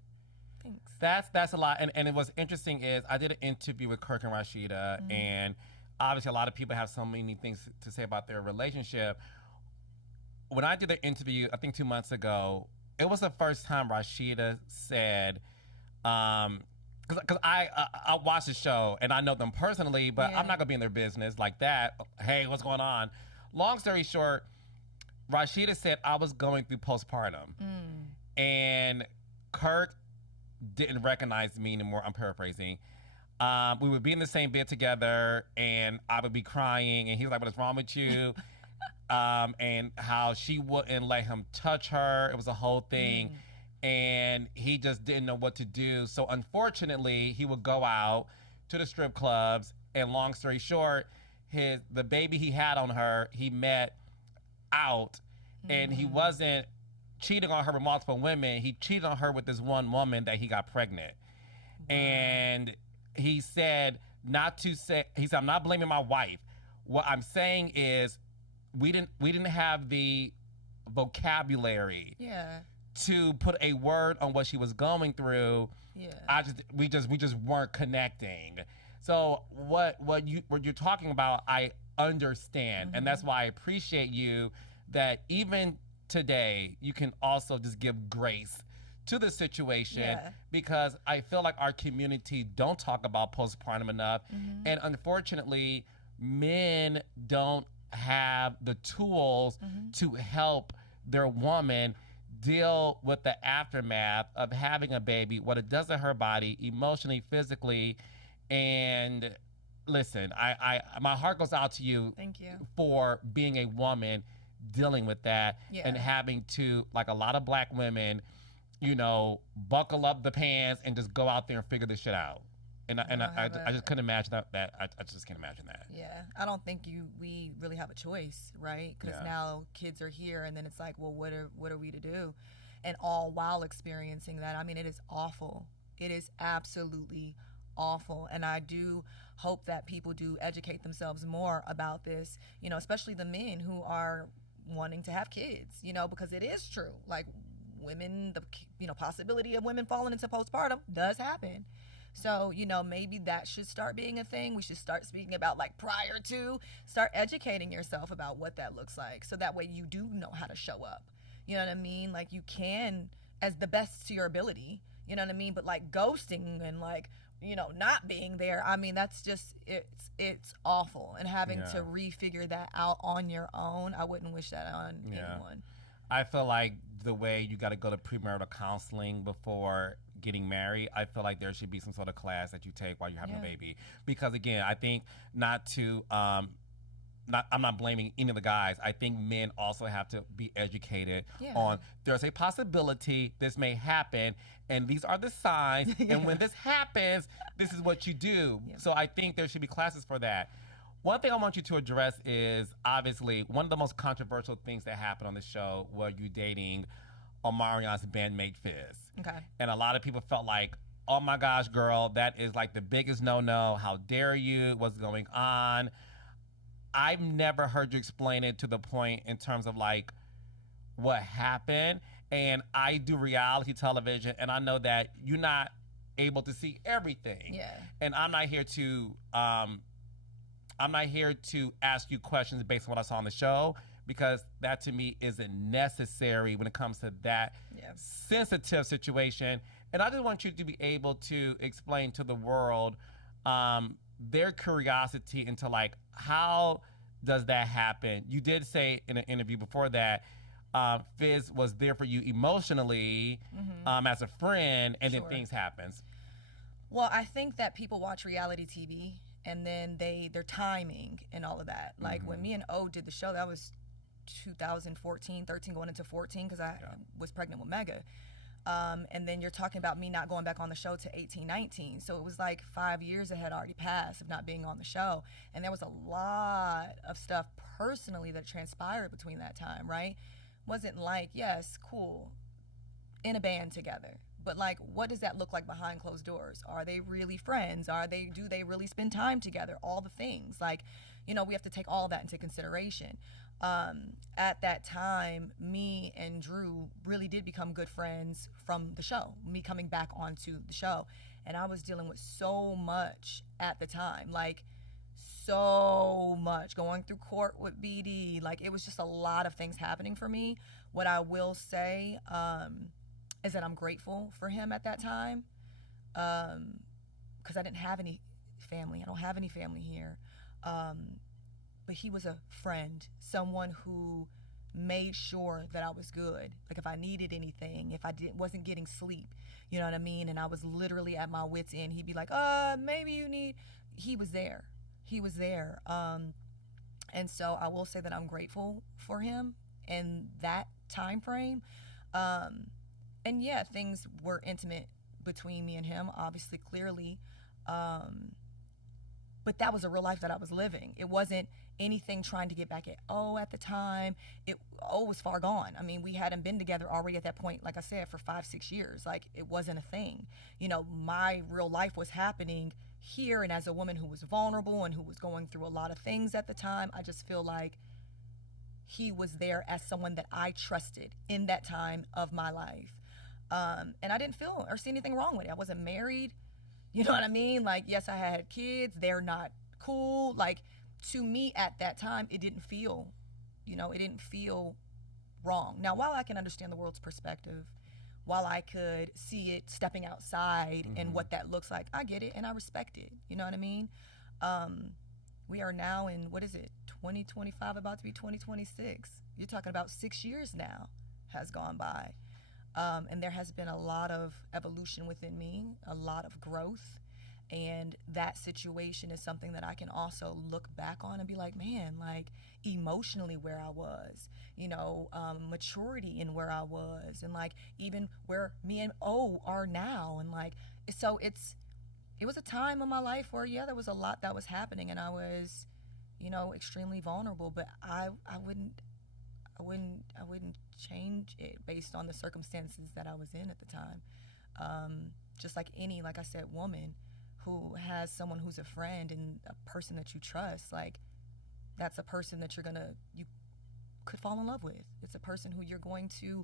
Thanks. That's a lot. And it was interesting is I did an interview with Kirk and Rashida, and obviously a lot of people have so many things to say about their relationship. When I did the interview, I think 2 months ago, it was the first time Rashida said, because I watch the show and I know them personally, but I'm not gonna be in their business like that. Hey, what's going on? Long story short, Rashida said I was going through postpartum, and Kirk didn't recognize me anymore. I'm paraphrasing. We would be in the same bed together, and I would be crying, and he was like, "What is wrong with you?" And how she wouldn't let him touch her. It was a whole thing. And he just didn't know what to do. So unfortunately, he would go out to the strip clubs, and long story short, the baby he had on her, he met out, and he wasn't cheating on her with multiple women. He cheated on her with this one woman that he got pregnant. And he said he said, I'm not blaming my wife. What I'm saying is we didn't have the vocabulary to put a word on what she was going through. We just weren't connecting. So what you're talking about, I understand, and that's why I appreciate you that even today you can also just give grace to the situation, because I feel like our community don't talk about postpartum enough, and unfortunately men don't have the tools to help their woman deal with the aftermath of having a baby, what it does to her body, emotionally, physically. And listen, I my heart goes out to you. Thank you for being a woman dealing with that, and having to, like a lot of black women, buckle up the pants and just go out there and figure this shit out. And I just couldn't imagine that. I just can't imagine that. Yeah, I don't think we really have a choice, right? Because now kids are here, and then it's like, well, what are we to do? And all while experiencing that. I mean, it is awful. It is absolutely awful. And I do hope that people do educate themselves more about this, especially the men who are wanting to have kids, because it is true. Like women, the possibility of women falling into postpartum does happen. So, maybe that should start being a thing. We should start speaking about, like, prior to, start educating yourself about what that looks like. So that way you do know how to show up. You know what I mean? Like, you can, as the best to your ability, you know what I mean? But, like, ghosting and, like, not being there, I mean, that's just, it's awful. And having to refigure that out on your own, I wouldn't wish that on anyone. I feel like the way you got to go to premarital counseling before getting married, I feel like there should be some sort of class that you take while you're having a baby. Because again, I think I'm not blaming any of the guys. I think men also have to be educated on, there's a possibility this may happen, and these are the signs, and when this happens, this is what you do. So I think there should be classes for that. One thing I want you to address is, obviously, one of the most controversial things that happened on the show was you dating Omarion's bandmate Fizz. Okay. And a lot of people felt like, oh my gosh, girl, that is like the biggest no-no. How dare you? What's going on? I've never heard you explain it to the point in terms of like what happened. And I do reality television, and I know that you're not able to see everything. Yeah. And I'm not here to ask you questions based on what I saw on the show, because that to me isn't necessary when it comes to that sensitive situation. And I just want you to be able to explain to the world their curiosity into, like, how does that happen? You did say in an interview before that Fizz was there for you emotionally as a friend, and then things happen. Well, I think that people watch reality TV, and then their timing and all of that. Like when me and O did the show, that was 2014, 13 going into 14, because I was pregnant with Mega. And then you're talking about me not going back on the show to 18, 19. So it was like 5 years had already passed of not being on the show. And there was a lot of stuff personally that transpired between that time, right? Wasn't like, yes, cool, in a band together. But like, what does that look like behind closed doors? Are they really friends? Do they really spend time together? All the things. Like, we have to take all that into consideration. At that time, me and Drew really did become good friends from the show, me coming back onto the show. And I was dealing with so much at the time, like so much, going through court with BD. Like, it was just a lot of things happening for me. What I will say is that I'm grateful for him at that time. because I didn't have any family. I don't have any family here. But he was a friend, someone who made sure that I was good. Like if I needed anything, if I wasn't getting sleep, you know what I mean? And I was literally at my wit's end. He'd be like, maybe you need, he was there. He was there. And so I will say that I'm grateful for him in that time frame. And yeah, things were intimate between me and him, obviously, clearly. But that was a real life that I was living. It wasn't anything trying to get back at at the time. O was far gone. I mean, we hadn't been together already at that point, like I said, for 5-6 years. Like, it wasn't a thing. You know, my real life was happening here, and as a woman who was vulnerable and who was going through a lot of things at the time, I just feel like he was there as someone that I trusted in that time of my life. And I didn't feel or see anything wrong with it. I wasn't married. You know what I mean? Like, yes, I had kids. They're not cool. Like, to me at that time, it didn't feel wrong. Now, while I can understand the world's perspective, while I could see it stepping outside and what that looks like, I get it and I respect it. You know what I mean? We are now in, 2025, about to be 2026. You're talking about 6 years now has gone by. And there has been a lot of evolution within me, a lot of growth. And that situation is something that I can also look back on and be like, man, like emotionally where I was, maturity in where I was, and like even where me and O are now. And like, so it was a time in my life where, yeah, there was a lot that was happening and I was, extremely vulnerable, but I wouldn't change it based on the circumstances that I was in at the time. Just like any, like I said, woman who has someone who's a friend and a person that you trust, like that's a person that you could fall in love with. It's a person who you're going to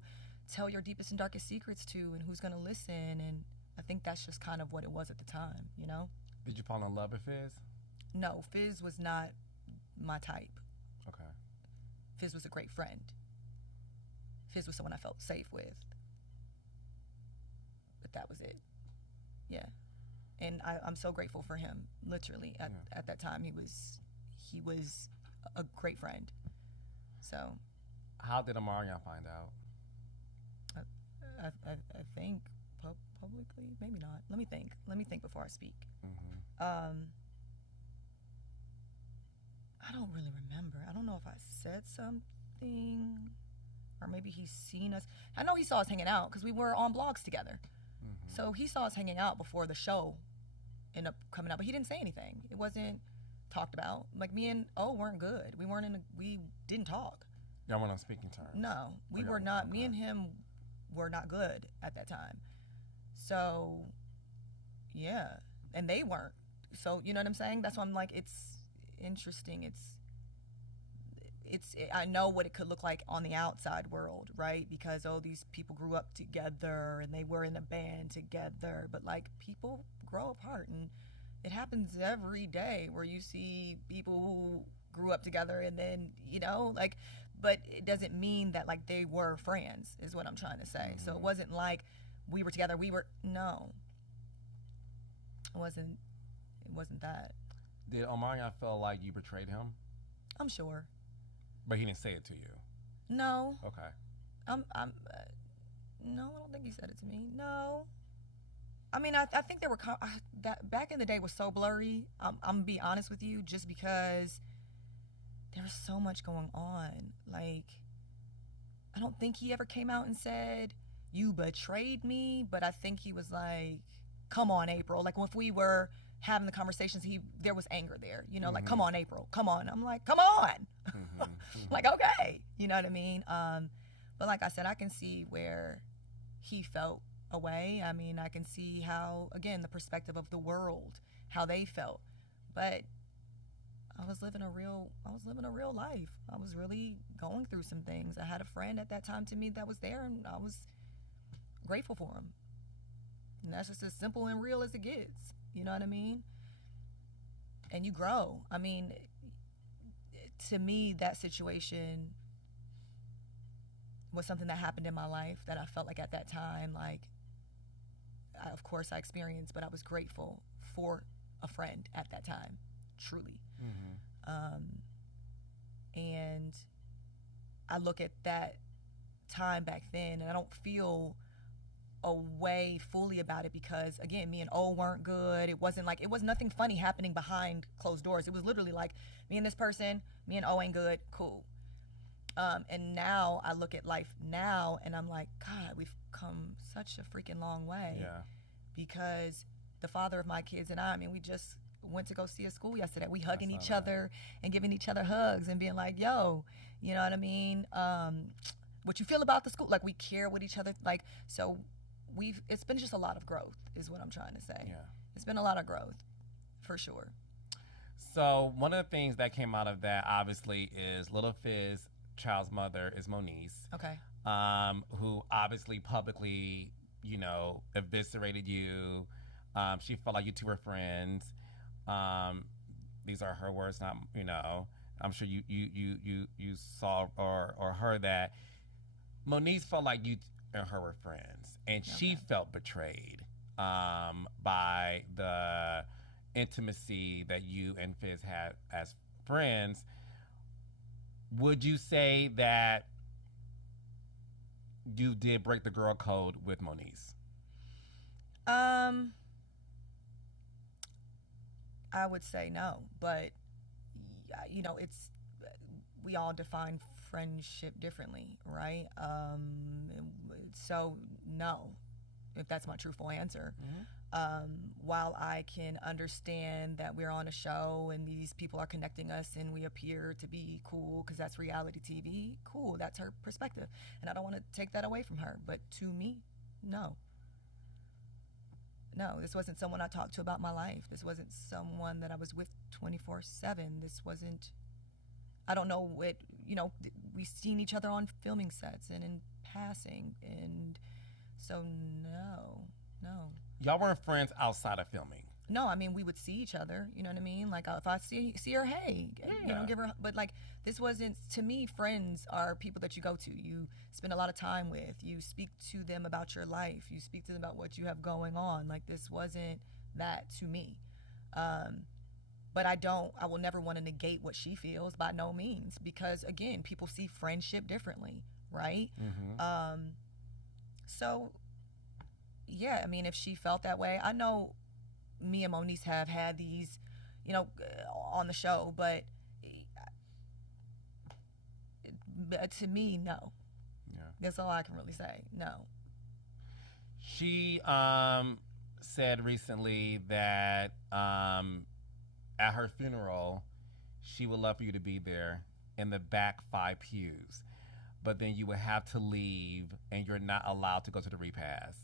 tell your deepest and darkest secrets to and who's going to listen. And I think that's just kind of what it was at the time, Did you fall in love with Fizz? No, Fizz was not my type. Okay. Fizz was a great friend. Fizz was someone I felt safe with. But that was it. Yeah. And I'm so grateful for him, literally. At that time, he was a great friend. So. How did Omarion find out? I think publicly, maybe not. Let me think before I speak. I don't really remember. I don't know if I said something, or maybe he's seen us. I know he saw us hanging out because we were on blogs together. So he saw us hanging out before the show ended up coming out, but he didn't say anything. It wasn't talked about. Like, me and O weren't good. We didn't talk. Y'all weren't on speaking terms. No, we were not. Okay. Me and him were not good at that time. So, yeah, and they weren't. So, you know what I'm saying? That's why I'm like, it's interesting. I know what it could look like on the outside world, right? Because, these people grew up together and they were in a band together, but like, people grow apart, and it happens every day where you see people who grew up together and then, but it doesn't mean that like they were friends, is what I'm trying to say. So it wasn't like we were together, no. It wasn't that. Did Omarion feel like you betrayed him? I'm sure. But he didn't say it to you? No. Okay. No, I don't think he said it to me. No. I mean, I think that back in the day was so blurry. I'm gonna be honest with you, just because there was so much going on. Like, I don't think he ever came out and said, "You betrayed me," but I think he was like, "Come on, April." Like, if we were having the conversations, there was anger there. Like, "Come on, April. Come on." I'm like, "Come on." Like, okay. You know what I mean? But like I said, I can see where he felt away. I mean, I can see how, again, the perspective of the world, how they felt. But I was living a real life. I was really going through some things. I had a friend at that time to me that was there, and I was grateful for him. And that's just as simple and real as it gets. You know what I mean? And you grow. I mean, to me, that situation was something that happened in my life that I felt like at that time, like, of course I experienced, but I was grateful for a friend at that time, truly. And I look at that time back then, and I don't feel a way fully about it because, again, me and O weren't good. It was nothing funny happening behind closed doors. It was literally like, me and this person, me and O ain't good, cool. And now I look at life now, and I'm like, God, we've come such a freaking long way. Yeah. Because the father of my kids and I mean, we just went to go see a school yesterday. We hugging each other and giving each other hugs and being like, yo, you know what I mean? What you feel about the school? Like, we care what each other, like, so it's been just a lot of growth is what I'm trying to say. Yeah. It's been a lot of growth, for sure. So one of the things that came out of that, obviously, is little Fizz, child's mother, is Moniece. Okay. Who obviously publicly, you know, eviscerated you. She felt like you two were friends. These are her words, not, you know. I'm sure you saw or heard that. Moniece felt like you and her were friends, and she felt betrayed by the intimacy that you and Fizz had as friends. Would you say that you did break the girl code with Moniece? I would say no, but you know, we all define friendship differently, right? So no, if that's my truthful answer. While I can understand that we're on a show and these people are connecting us and we appear to be cool because that's reality TV, cool, that's her perspective. And I don't want to take that away from her, but to me, no. No, this wasn't someone I talked to about my life. This wasn't someone that I was with 24/7. This wasn't, I don't know what, you know, we've seen each other on filming sets and in passing. And so no. Y'all weren't friends outside of filming? No, I mean, we would see each other, you know what I mean? Like, if I see her, hey, you know, give her, but like, this wasn't, to me, friends are people that you go to, you spend a lot of time with, you speak to them about your life, you speak to them about what you have going on. Like, this wasn't that to me. But I will never want to negate what she feels, by no means, because again, people see friendship differently, right? So, yeah, I mean, if she felt that way, I know me and Moniece have had these, you know, on the show, but to me, no. Yeah. That's all I can really say. No. She said recently that at her funeral, she would love for you to be there in the back 5 pews, but then you would have to leave and you're not allowed to go to the repast.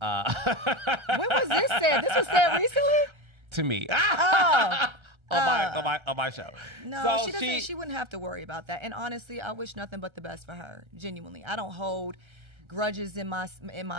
When was this said? This was said recently? To me. On my show. No, so she wouldn't have to worry about that. And honestly, I wish nothing but the best for her. Genuinely. I don't hold grudges in my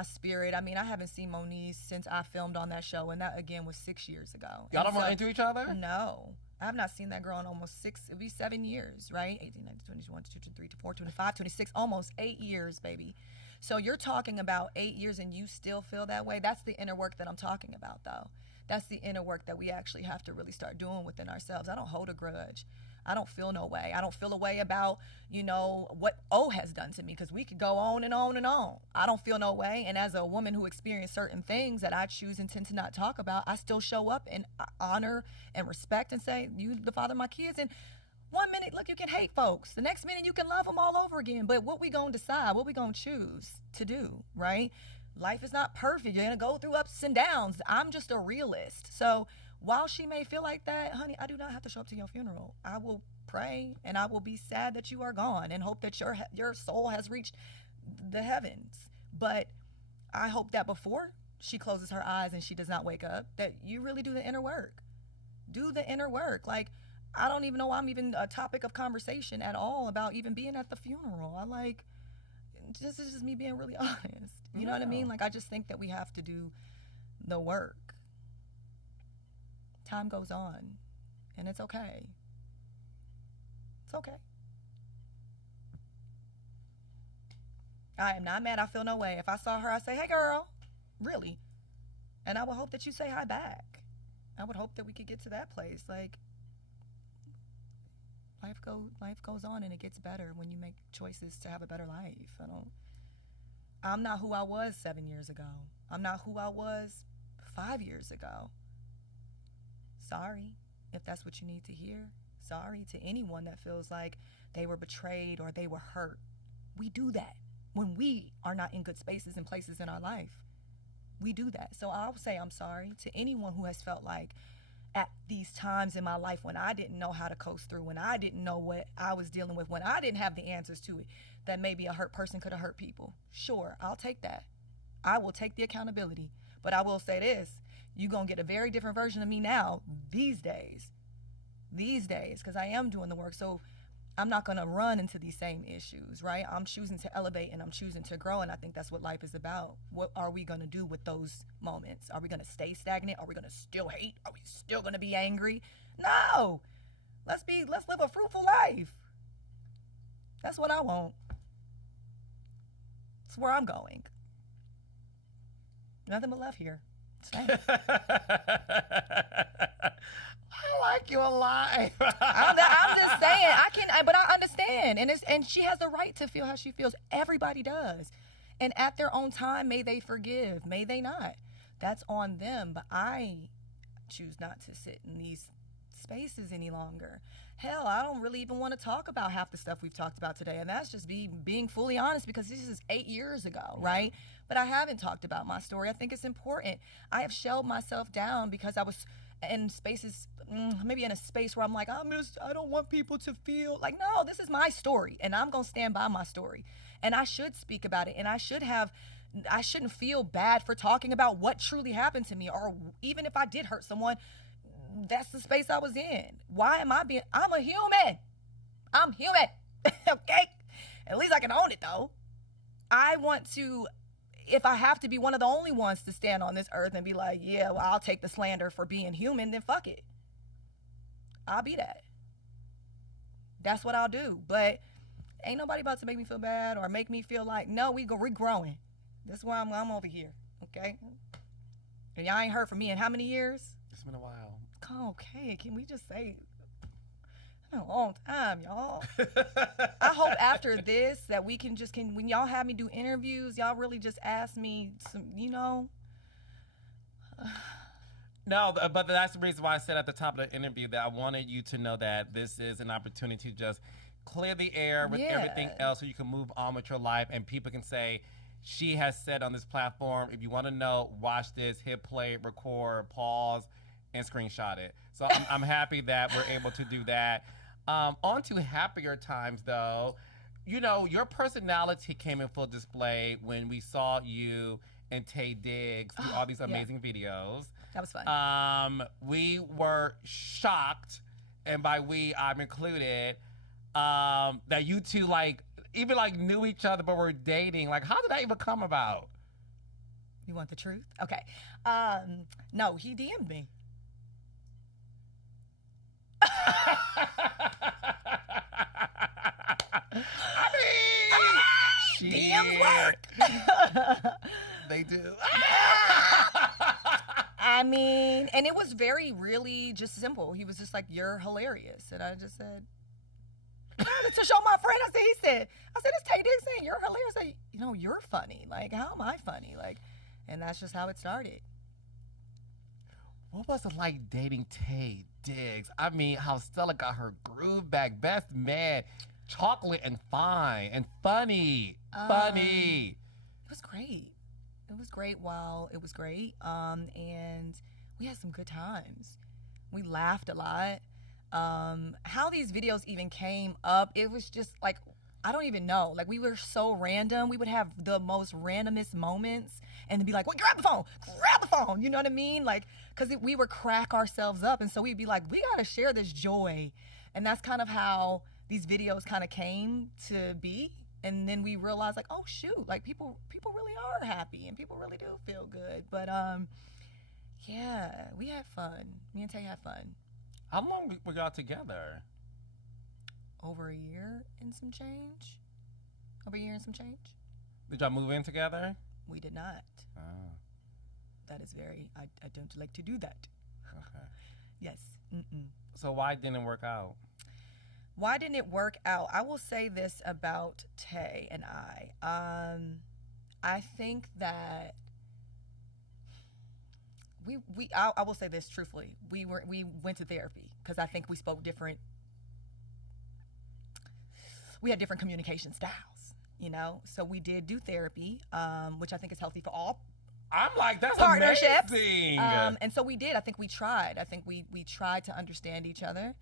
spirit. I mean, I haven't seen Moniece since I filmed on that show, and that again was 6 years ago. Y'all don't run into each other? No. I have not seen that girl in almost it'd be 7 years, right? 18, 19, 20, 21, 22, 23, 24, 25, 26, almost 8 years, baby. So you're talking about 8 years and you still feel that way? That's the inner work that I'm talking about, though. That's the inner work that we actually have to really start doing within ourselves. I don't hold a grudge. I don't feel no way. I don't feel a way about, you know, what O has done to me, because we could go on and on and on. I don't feel no way. And as a woman who experienced certain things that I choose and tend to not talk about, I still show up and honor and respect and say, you the father of my kids. And 1 minute, look, you can hate folks. The next minute, you can love them all over again. But what we gonna decide, what we gonna choose to do, right? Life is not perfect. You're gonna go through ups and downs. I'm just a realist. So while she may feel like that, honey, I do not have to show up to your funeral. I will pray and I will be sad that you are gone and hope that your soul has reached the heavens. But I hope that before she closes her eyes and she does not wake up, that you really do the inner work. Do the inner work. Like, I don't even know I'm even a topic of conversation at all about even being at the funeral. This is just me being really honest. You know what I mean? Like, I just think that we have to do the work. Time goes on, and it's okay. It's okay. I am not mad. I feel no way. If I saw her, I say, hey, girl. Really? And I will hope that you say hi back. I would hope that we could get to that place. Like, life goes on and it gets better when you make choices to have a better life. I'm not who I was 7 years ago. I'm not who I was 5 years ago. Sorry if that's what you need to hear. Sorry to anyone that feels like they were betrayed or they were hurt. We do that when we are not in good spaces and places in our life. We do that. So I'll say I'm sorry to anyone who has felt like at these times in my life when I didn't know how to coast through, when I didn't know what I was dealing with, when I didn't have the answers to it, that maybe a hurt person could have hurt people. Sure, I'll take that. I will take the accountability. But I will say this, you're going to get a very different version of me now these days, because I am doing the work. So I'm not going to run into these same issues, right? I'm choosing to elevate and I'm choosing to grow, and I think that's what life is about. What are we going to do with those moments? Are we going to stay stagnant? Are we going to still hate? Are we still going to be angry? No. Let's live a fruitful life. That's what I want. That's where I'm going. Nothing but love here. Same. I like you a lot. I'm just saying, but I understand. And she has the right to feel how she feels. Everybody does. And at their own time, may they forgive, may they not. That's on them. But I choose not to sit in these spaces any longer. Hell, I don't really even want to talk about half the stuff we've talked about today. And that's just being fully honest, because this is 8 years ago, right? But I haven't talked about my story. I think it's important. I have shelled myself down because I was in spaces, maybe in a space where I'm like, I don't want people to feel like, no, this is my story and I'm going to stand by my story. And I should speak about it. And I shouldn't feel bad for talking about what truly happened to me. Or even if I did hurt someone, that's the space I was in. I'm a human. I'm human. Okay. At least I can own it though. I want to, if I have to be one of the only ones to stand on this earth and be like, yeah, well, I'll take the slander for being human, then fuck it. I'll be that. That's what I'll do. But ain't nobody about to make me feel bad or make me feel like, no, we're growing. That's why I'm over here. Okay? And y'all ain't heard from me in how many years? It's been a while. Okay, can we just say it's been a long time, y'all. I hope after this that we can when y'all have me do interviews, y'all really just ask me some, No, but that's the reason why I said at the top of the interview that I wanted you to know that this is an opportunity to just clear the air with everything else so you can move on with your life, and people can say, she has said on this platform, if you want to know, watch this, hit play, record, pause, and screenshot it. So I'm happy that we're able to do that. On to happier times, though. Your personality came in full display when we saw you and Tay Diggs do all these amazing videos. That was fun. We were shocked, and by we, I'm included, that you two even knew each other but were dating. Like, how did that even come about? You want the truth? Okay. No, he DM'd me. DMs work. They do. And it was really just simple. He was just like, you're hilarious. And I just said, to show my friend, I said, it's Tay Diggs saying you're hilarious. Like, you're funny. Like, how am I funny? Like, and that's just how it started. What was it like dating Tay Diggs? I mean, how Stella got her groove back. Best man, chocolate and fine and funny. Funny. It was great. It was great while it was great. And we had some good times. We laughed a lot. How these videos even came up, it was just like, I don't even know. Like, we were so random. We would have the most randomest moments and be like, well, grab the phone. You know what I mean? Like, because we would crack ourselves up. And so we'd be like, we got to share this joy. And that's kind of how these videos kind of came to be. And then we realized, like, oh, shoot, like, people really are happy and people really do feel good. But, yeah, we had fun. Me and Tay had fun. How long were y'all together? Over a year and some change. Did y'all move in together? We did not. Oh. That is I don't like to do that. Okay. Yes. Mm-mm. So why didn't it work out? Why didn't it work out? I will say this about Tay and I. I think that I will say this truthfully. We went to therapy because I think we spoke different. We had different communication styles, you know. So we did do therapy, which I think is healthy for all. I'm like, that's partnerships. amazing. And so we did. I think we tried. I think we tried to understand each other.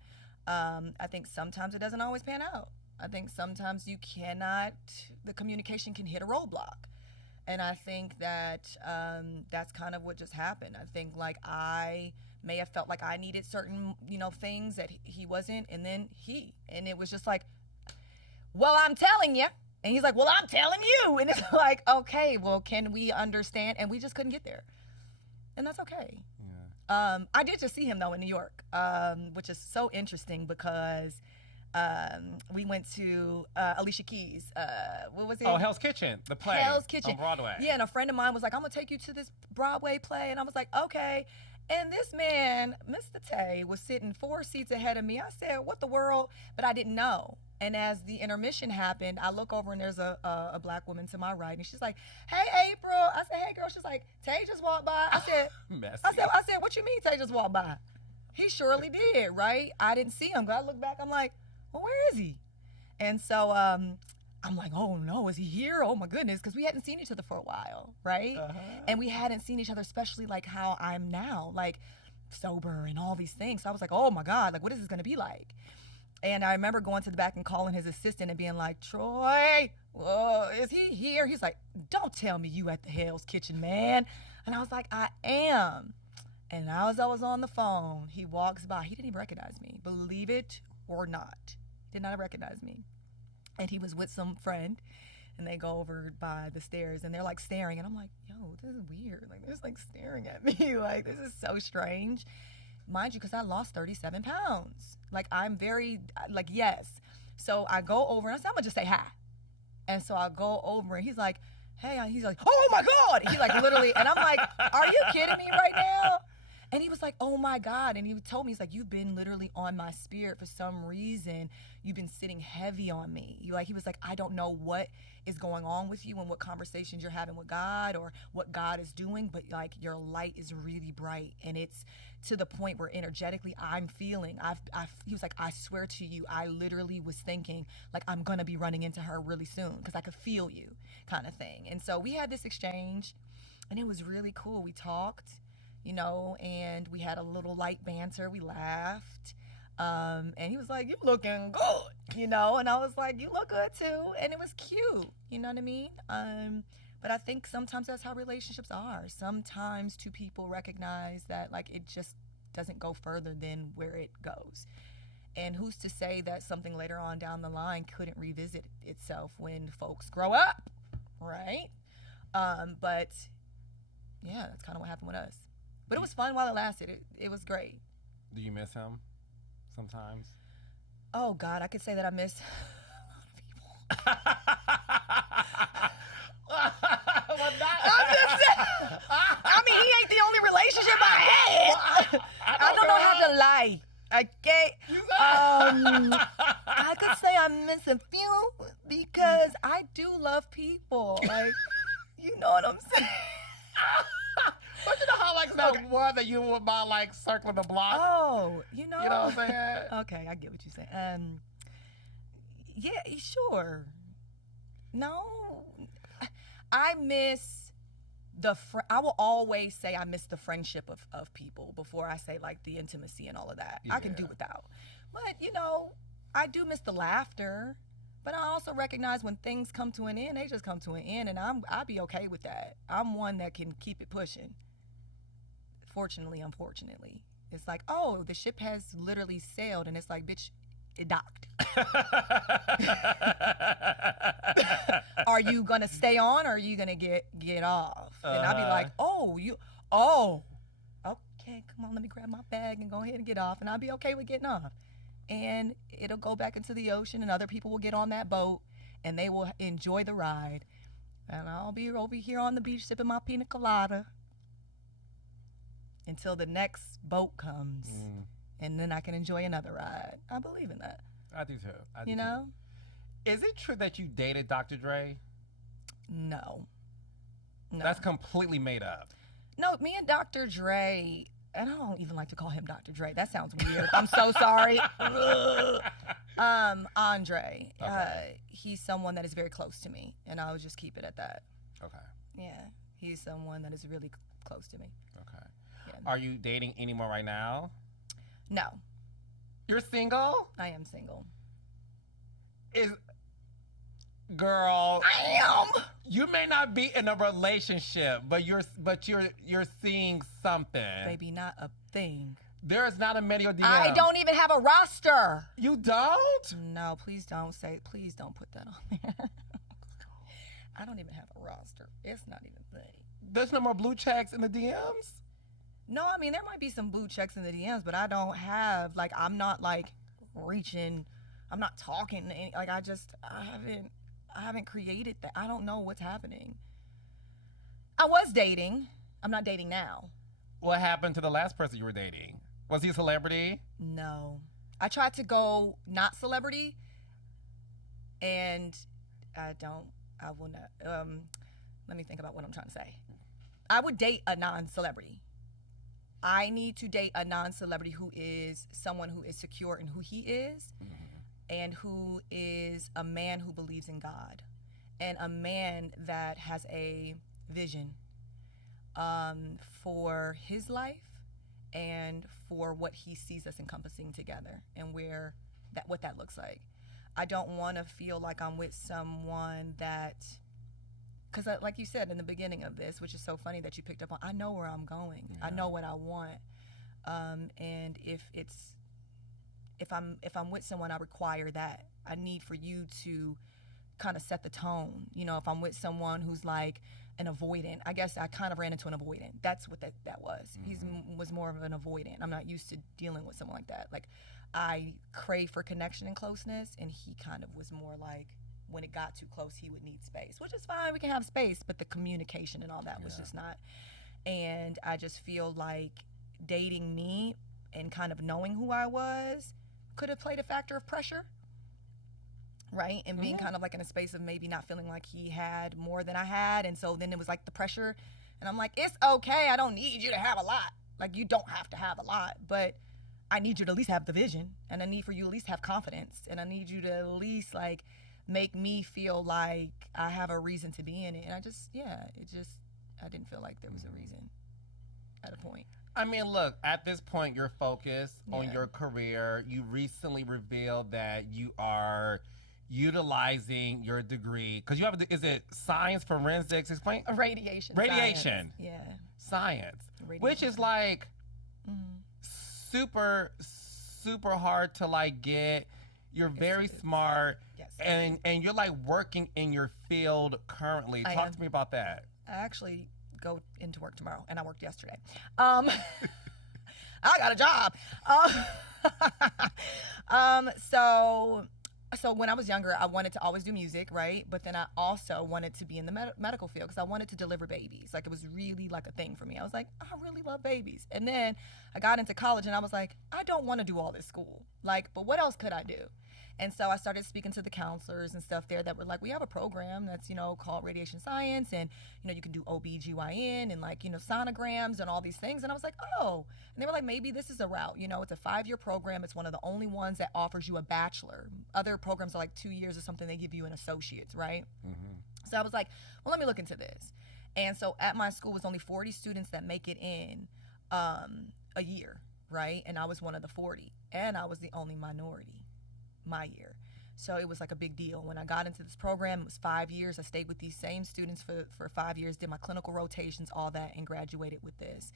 I think sometimes it doesn't always pan out. I think sometimes the communication can hit a roadblock. And I think that that's kind of what just happened. I think like I may have felt like I needed certain, things that he wasn't, and then and it was just like, well, I'm telling you. And he's like, well, I'm telling you. And it's like, okay, well, can we understand? And we just couldn't get there. And that's okay. Yeah. I did just see him, though, in New York, which is so interesting because we went to Alicia Keys. What was it? Oh, Hell's Kitchen, the play. Hell's Kitchen. On Broadway. Yeah, and a friend of mine was like, I'm going to take you to this Broadway play. And I was like, okay. And this man, Mr. Tay, was sitting 4 seats ahead of me. I said, what the world? But I didn't know. And as the intermission happened, I look over and there's a black woman to my right, and she's like, "Hey, April." I said, "Hey, girl." She's like, "Tay just walked by." I said, Messy. I said, "What you mean Tay just walked by?" He surely did, right? I didn't see him, but I look back. I'm like, "Well, where is he?" And so I'm like, "Oh no, is he here? Oh my goodness," because we hadn't seen each other for a while, right? And we hadn't seen each other, especially like how I'm now, like sober and all these things. So I was like, "Oh my God, like what is this gonna be like?" And I remember going to the back and calling his assistant and being like, "Troy, whoa, is he here?" He's like, "Don't tell me you at the Hell's Kitchen, man." And I was like, "I am." And as I was on the phone, he walks by. He didn't even recognize me, believe it or not. Did not recognize me. And he was with some friend, and they go over by the stairs, and they're like staring. And I'm like, yo, this is weird. Like, they're just like staring at me. Like, this is so strange. Mind you, because I lost 37 pounds. Like, I'm very, like, yes. So I go over, and I said, I'm going to just say hi. And so I go over, and he's like, hey, he's like, oh, my God. He, like, literally, and I'm like, are you kidding me right now? And he was like, oh, my God. And he told me, he's like, you've been literally on my spirit for some reason. You've been sitting heavy on me. He was like, I don't know what is going on with you and what conversations you're having with God or what God is doing, but, like, your light is really bright. And it's to the point where energetically I'm feeling. He was like, I swear to you, I literally was thinking, like, I'm going to be running into her really soon because I could feel you kind of thing. And so we had this exchange, and it was really cool. We talked. And we had a little light banter. We laughed. And he was like, you looking good, and I was like, you look good too. And it was cute, you know what I mean? But I think sometimes that's how relationships are. Sometimes two people recognize that, like, it just doesn't go further than where it goes. And who's to say that something later on down the line couldn't revisit itself when folks grow up, right? But yeah, that's kind of what happened with us. But it was fun while it lasted. It was great. Do you miss him sometimes? Oh, God, I could say that I miss a lot of people. I mean, he ain't the only relationship I had. I don't know how to lie. Okay? I could say I miss a few because I do love people. Like, you know what I'm saying? But you know how, like, that one that you would buy, like, circling the block? Oh, you know what I'm saying? Okay, I get what you're saying. Yeah, sure. No, I miss I will always say I miss the friendship of people before I say, like, the intimacy and all of that. Yeah. I can do without. But, I do miss the laughter. But I also recognize when things come to an end, they just come to an end, and I'll be okay with that. I'm one that can keep it pushing. Fortunately, unfortunately. It's like, oh, the ship has literally sailed, and it's like, bitch, it docked. Are you going to stay on, or are you going to get off? And I'll be like, okay, come on, let me grab my bag and go ahead and get off, and I'll be okay with getting off. And it'll go back into the ocean, and other people will get on that boat, and they will enjoy the ride. And I'll be over here on the beach sipping my pina colada. until the next boat comes, and then I can enjoy another ride. I believe in that. I do too. You know? Is it true that you dated Dr. Dre? No. That's completely made up. No, me and Dr. Dre, and I don't even like to call him Dr. Dre. That sounds weird. I'm so sorry. Andre. Okay. He's someone that is very close to me, and I'll just keep it at that. Okay. Yeah, he's someone that is really close to me. Okay. Yeah. Are you dating anymore right now? No. You're single? I am single. Girl, I am. You may not be in a relationship, but you're seeing something. Baby, not a thing. There is not a male DM. I don't even have a roster. You don't? No, please don't put that on there. I don't even have a roster. It's not even a thing. There's no more blue checks in the DMs? No, I mean, there might be some blue checks in the DMs, but I don't have, like, I'm not, like, reaching, I'm not talking to any, like, I haven't created that. I don't know what's happening. I was dating. I'm not dating now. What happened to the last person you were dating? Was he a celebrity? No. I tried to go not celebrity, and I will not. Let me think about what I'm trying to say. I would date a non-celebrity. I need to date a non-celebrity who is someone who is secure in who he is, and who is a man who believes in God, and a man that has a vision for his life and for what he sees us encompassing together, and what that looks like. I don't want to feel like I'm with someone that, because like you said in the beginning of this, which is so funny that you picked up on, I know where I'm going. Yeah. I know what I want. And if I'm with someone, I require that. I need for you to kind of set the tone. You know, if I'm with someone who's like an avoidant, I guess I kind of ran into an avoidant. That's what that was. He was more of an avoidant. I'm not used to dealing with someone like that. Like, I crave for connection and closeness, and he kind of was more like, when it got too close, he would need space, which is fine. We can have space, but the communication and all that was just not. And I just feel like dating me and kind of knowing who I was could have played a factor of pressure, right? And being kind of like in a space of maybe not feeling like he had more than I had. And so then it was like the pressure. And I'm like, it's okay. I don't need you to have a lot. Like, you don't have to have a lot, but I need you to at least have the vision. And I need for you to at least have confidence. And I need you to at least, like, make me feel like I have a reason to be in it. And I didn't feel like there was a reason at a point. I mean, look, at this point, you're focused on your career. You recently revealed that you are utilizing your degree, because you have, is it science, forensics, explain? Radiation. Radiation. Science. Yeah. Science. Radiation. Which is like super, super hard to like get. You're very smart. Yes. And you're like working in your field currently. Talk to me about that. I actually go into work tomorrow, and I worked yesterday. I got a job. So when I was younger, I wanted to always do music, right? But then I also wanted to be in the medical field, because I wanted to deliver babies. Like, it was really like a thing for me. I was like, I really love babies. And then I got into college, and I was like, I don't want to do all this school. Like, but what else could I do? And so I started speaking to the counselors and stuff there that were like, we have a program that's, called radiation science, and, you can do OB/GYN and, like, sonograms and all these things. And I was like, oh. And they were like, maybe this is a route. It's a 5-year program. It's one of the only ones that offers you a bachelor. Other programs are like 2 years or something. They give you an associate's, right? So I was like, well, let me look into this. And so at my school, it was only 40 students that make it in a year, right? And I was one of the 40. And I was the only minority my year. So it was like a big deal. When I got into this program, it was 5 years. I stayed with these same students for 5 years, did my clinical rotations, all that, and graduated with this,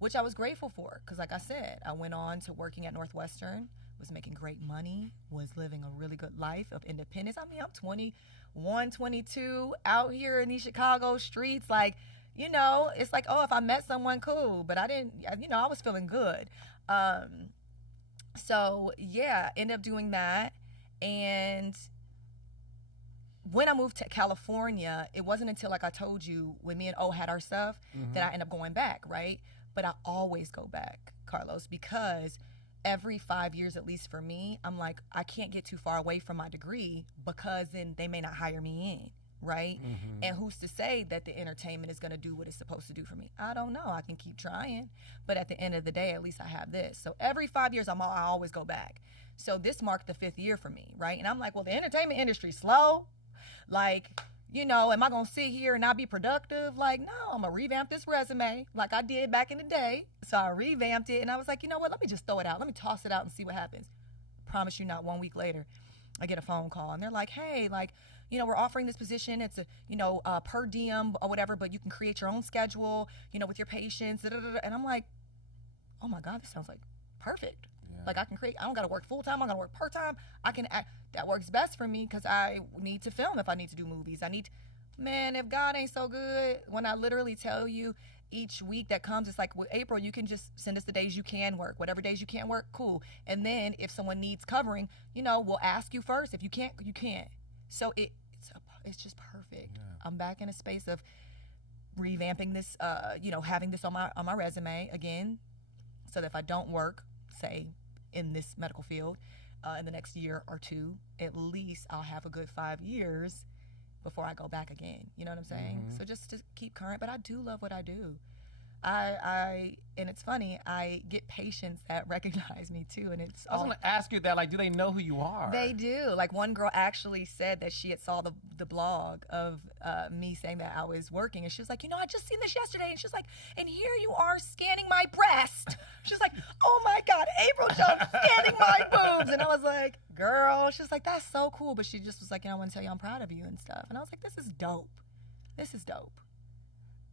which I was grateful for, because like I said, I went on to working at Northwestern, was making great money, was living a really good life of independence. I mean, I'm 21, 22, out here in these Chicago streets, like, it's like, oh, if I met someone, cool, but I didn't, I was feeling good. So yeah, ended up doing that. And when I moved to California, it wasn't until, like I told you, when me and O had our stuff, that I ended up going back, right? but I always go back, Carlos, because every 5 years, at least for me, I'm like, I can't get too far away from my degree because then they may not hire me in. Right? Mm-hmm. And who's to say that the entertainment is going to do what it's supposed to do for me? I don't know. I can keep trying. But at the end of the day, at least I have this. So every 5 years, I always go back. So this marked the 5th year for me, right? And I'm like, well, the entertainment industry's slow. Like, you know, am I going to sit here and not be productive? Like, no, I'm going to revamp this resume like I did back in the day. So I revamped it. And I was like, you know what? Let me just throw it out. Let me toss it out and see what happens. Promise you not 1 week later, I get a phone call. And they're like, hey, like, you know, we're offering this position. It's a, you know, per diem or whatever, but you can create your own schedule, you know, with your patients. And I'm like, oh my God, this sounds like perfect. Yeah. Like I don't got to work full time. I got to work part time. I can act. That works best for me because I need to film if I need to do movies. Man, if God ain't so good, when I literally tell you each week that comes, it's like with April, you can just send us the days you can work. Whatever days you can't work, cool. And then if someone needs covering, you know, we'll ask you first. If you can't, you can't. So it's just perfect. Yeah. I'm back in a space of revamping this, you know, having this on my resume again, so that if I don't work, say, in this medical field in the next year or two, at least I'll have a good 5 years before I go back again. You know what I'm saying? Mm-hmm. So just to keep current, but I do love what I do. And it's funny, I get patients that recognize me too, and it's I was going to ask you that, like, do they know who you are? They do. Like, one girl actually said that she had saw the blog of me saying that I was working, and she was like, you know, I just seen this yesterday, and she's like, and here you are scanning my breast. She's like, oh my God, APRYL Jones scanning my boobs. And I was like, girl, she's like, that's so cool, but she just was like, you know, I want to tell you I'm proud of you and stuff. And I was like, this is dope. This is dope.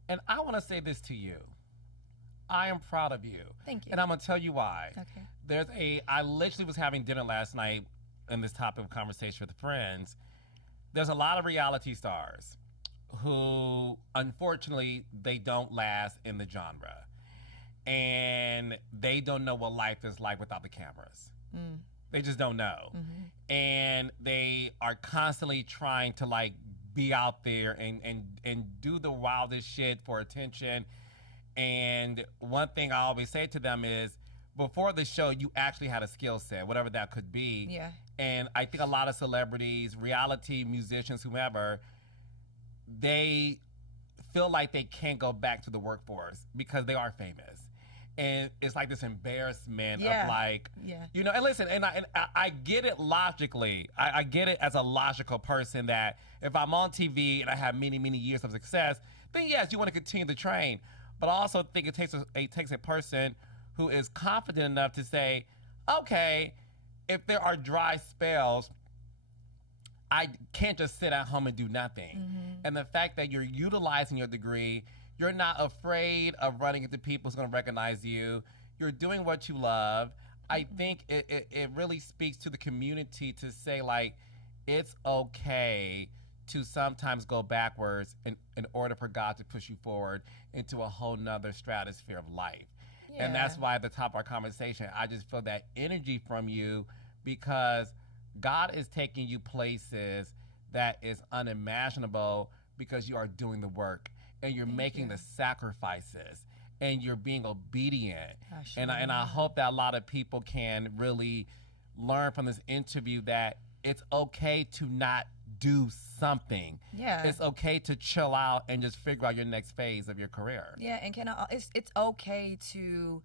And I want to say this to you. I am proud of you. Thank you. And I'm going to tell you why. Okay. I literally was having dinner last night in this topic of conversation with friends. There's a lot of reality stars who, unfortunately, they don't last in the genre. And they don't know what life is like without the cameras. Mm. They just don't know. Mm-hmm. And they are constantly trying to, like, be out there and do the wildest shit for attention. And one thing I always say to them is, before the show, you actually had a skill set, whatever that could be. Yeah. And I think a lot of celebrities, reality musicians, whomever, they feel like they can't go back to the workforce because they are famous. And it's like this embarrassment of like, you know, and listen, and I get it logically. I get it as a logical person that if I'm on TV and I have many, many years of success, then yes, you want to continue to train. But I also think it takes a person who is confident enough to say, okay, if there are dry spells, I can't just sit at home and do nothing. Mm-hmm. And the fact that you're utilizing your degree, you're not afraid of running into people who's going to recognize you. You're doing what you love. I think it really speaks to the community to say, like, it's okay to sometimes go backwards in order for God to push you forward into a whole nother stratosphere of life. Yeah. And that's why at the top of our conversation, I just feel that energy from you, because God is taking you places that is unimaginable because you are doing the work and you're making the sacrifices and you're being obedient. And I hope that a lot of people can really learn from this interview that it's okay to not do something. Yeah. It's okay to chill out and just figure out your next phase of your career. Yeah, and it's okay to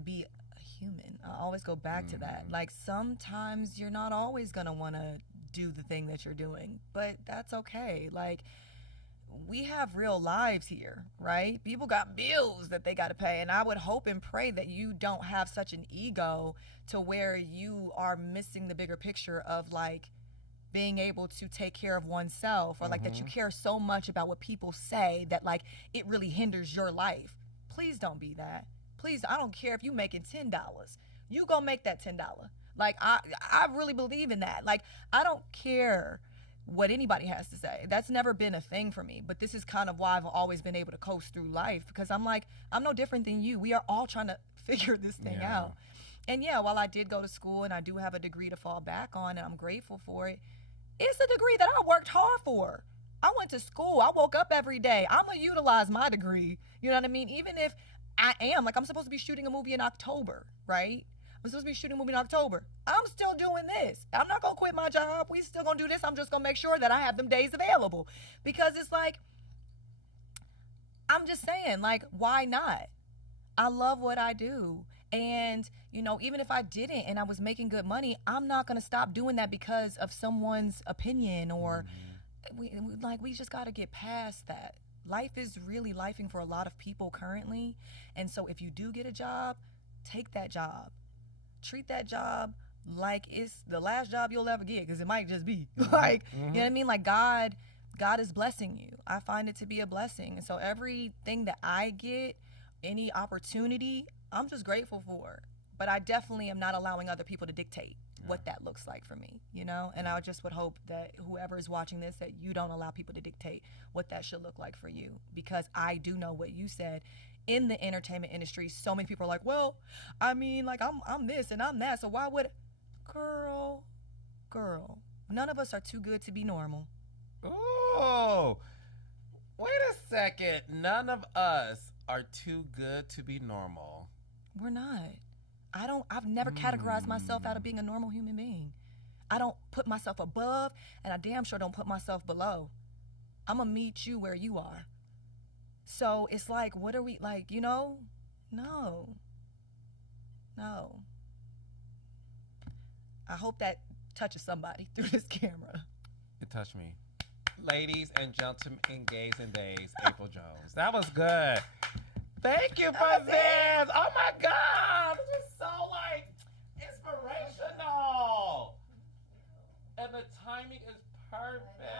be a human. I always go back to that. Like, sometimes you're not always gonna want to do the thing that you're doing, but that's okay. Like, we have real lives here, right? People got bills that they got to pay, and I would hope and pray that you don't have such an ego to where you are missing the bigger picture of, like, being able to take care of oneself, or like that you care so much about what people say that, like, it really hinders your life. Please don't be that. Please, I don't care if you making $10. You go make that $10. Like, I really believe in that. Like, I don't care what anybody has to say. That's never been a thing for me. But this is kind of why I've always been able to coast through life, because I'm like, I'm no different than you. We are all trying to figure this thing out. And yeah, while I did go to school and I do have a degree to fall back on, and I'm grateful for it, it's a degree that I worked hard for. I went to school. I woke up every day. I'm going to utilize my degree. You know what I mean? Even if I am, like, I'm supposed to be shooting a movie in October, right? I'm supposed to be shooting a movie in October. I'm still doing this. I'm not going to quit my job. We still going to do this. I'm just going to make sure that I have them days available. Because it's like, I'm just saying, like, why not? I love what I do. And, you know, even if I didn't and I was making good money, I'm not going to stop doing that because of someone's opinion or we just got to get past that. Life is really lifing for a lot of people currently. And so if you do get a job, take that job. Treat that job like it's the last job you'll ever get, because it might just be. Like, you know what I mean? Like, God is blessing you. I find it to be a blessing. And so everything that I get, any opportunity, I'm just grateful for. But I definitely am not allowing other people to dictate what that looks like for me, you know? And I just would hope that whoever is watching this, that you don't allow people to dictate what that should look like for you. Because I do know what you said. In the entertainment industry, so many people are like, well, I mean, like, I'm this and I'm that, so why would... Girl, none of us are too good to be normal. Oh, wait a second. None of us are too good to be normal. We're not. I've never categorized myself out of being a normal human being. I don't put myself above, and I damn sure don't put myself below. I'm gonna meet you where you are. So it's like, what are we, like, you know? No. I hope that touches somebody through this camera. It touched me. Ladies and gentlemen, gays and days, APRYL Jones. That was good. Thank you for this. Oh my God. This is so, like, inspirational. And the timing is perfect.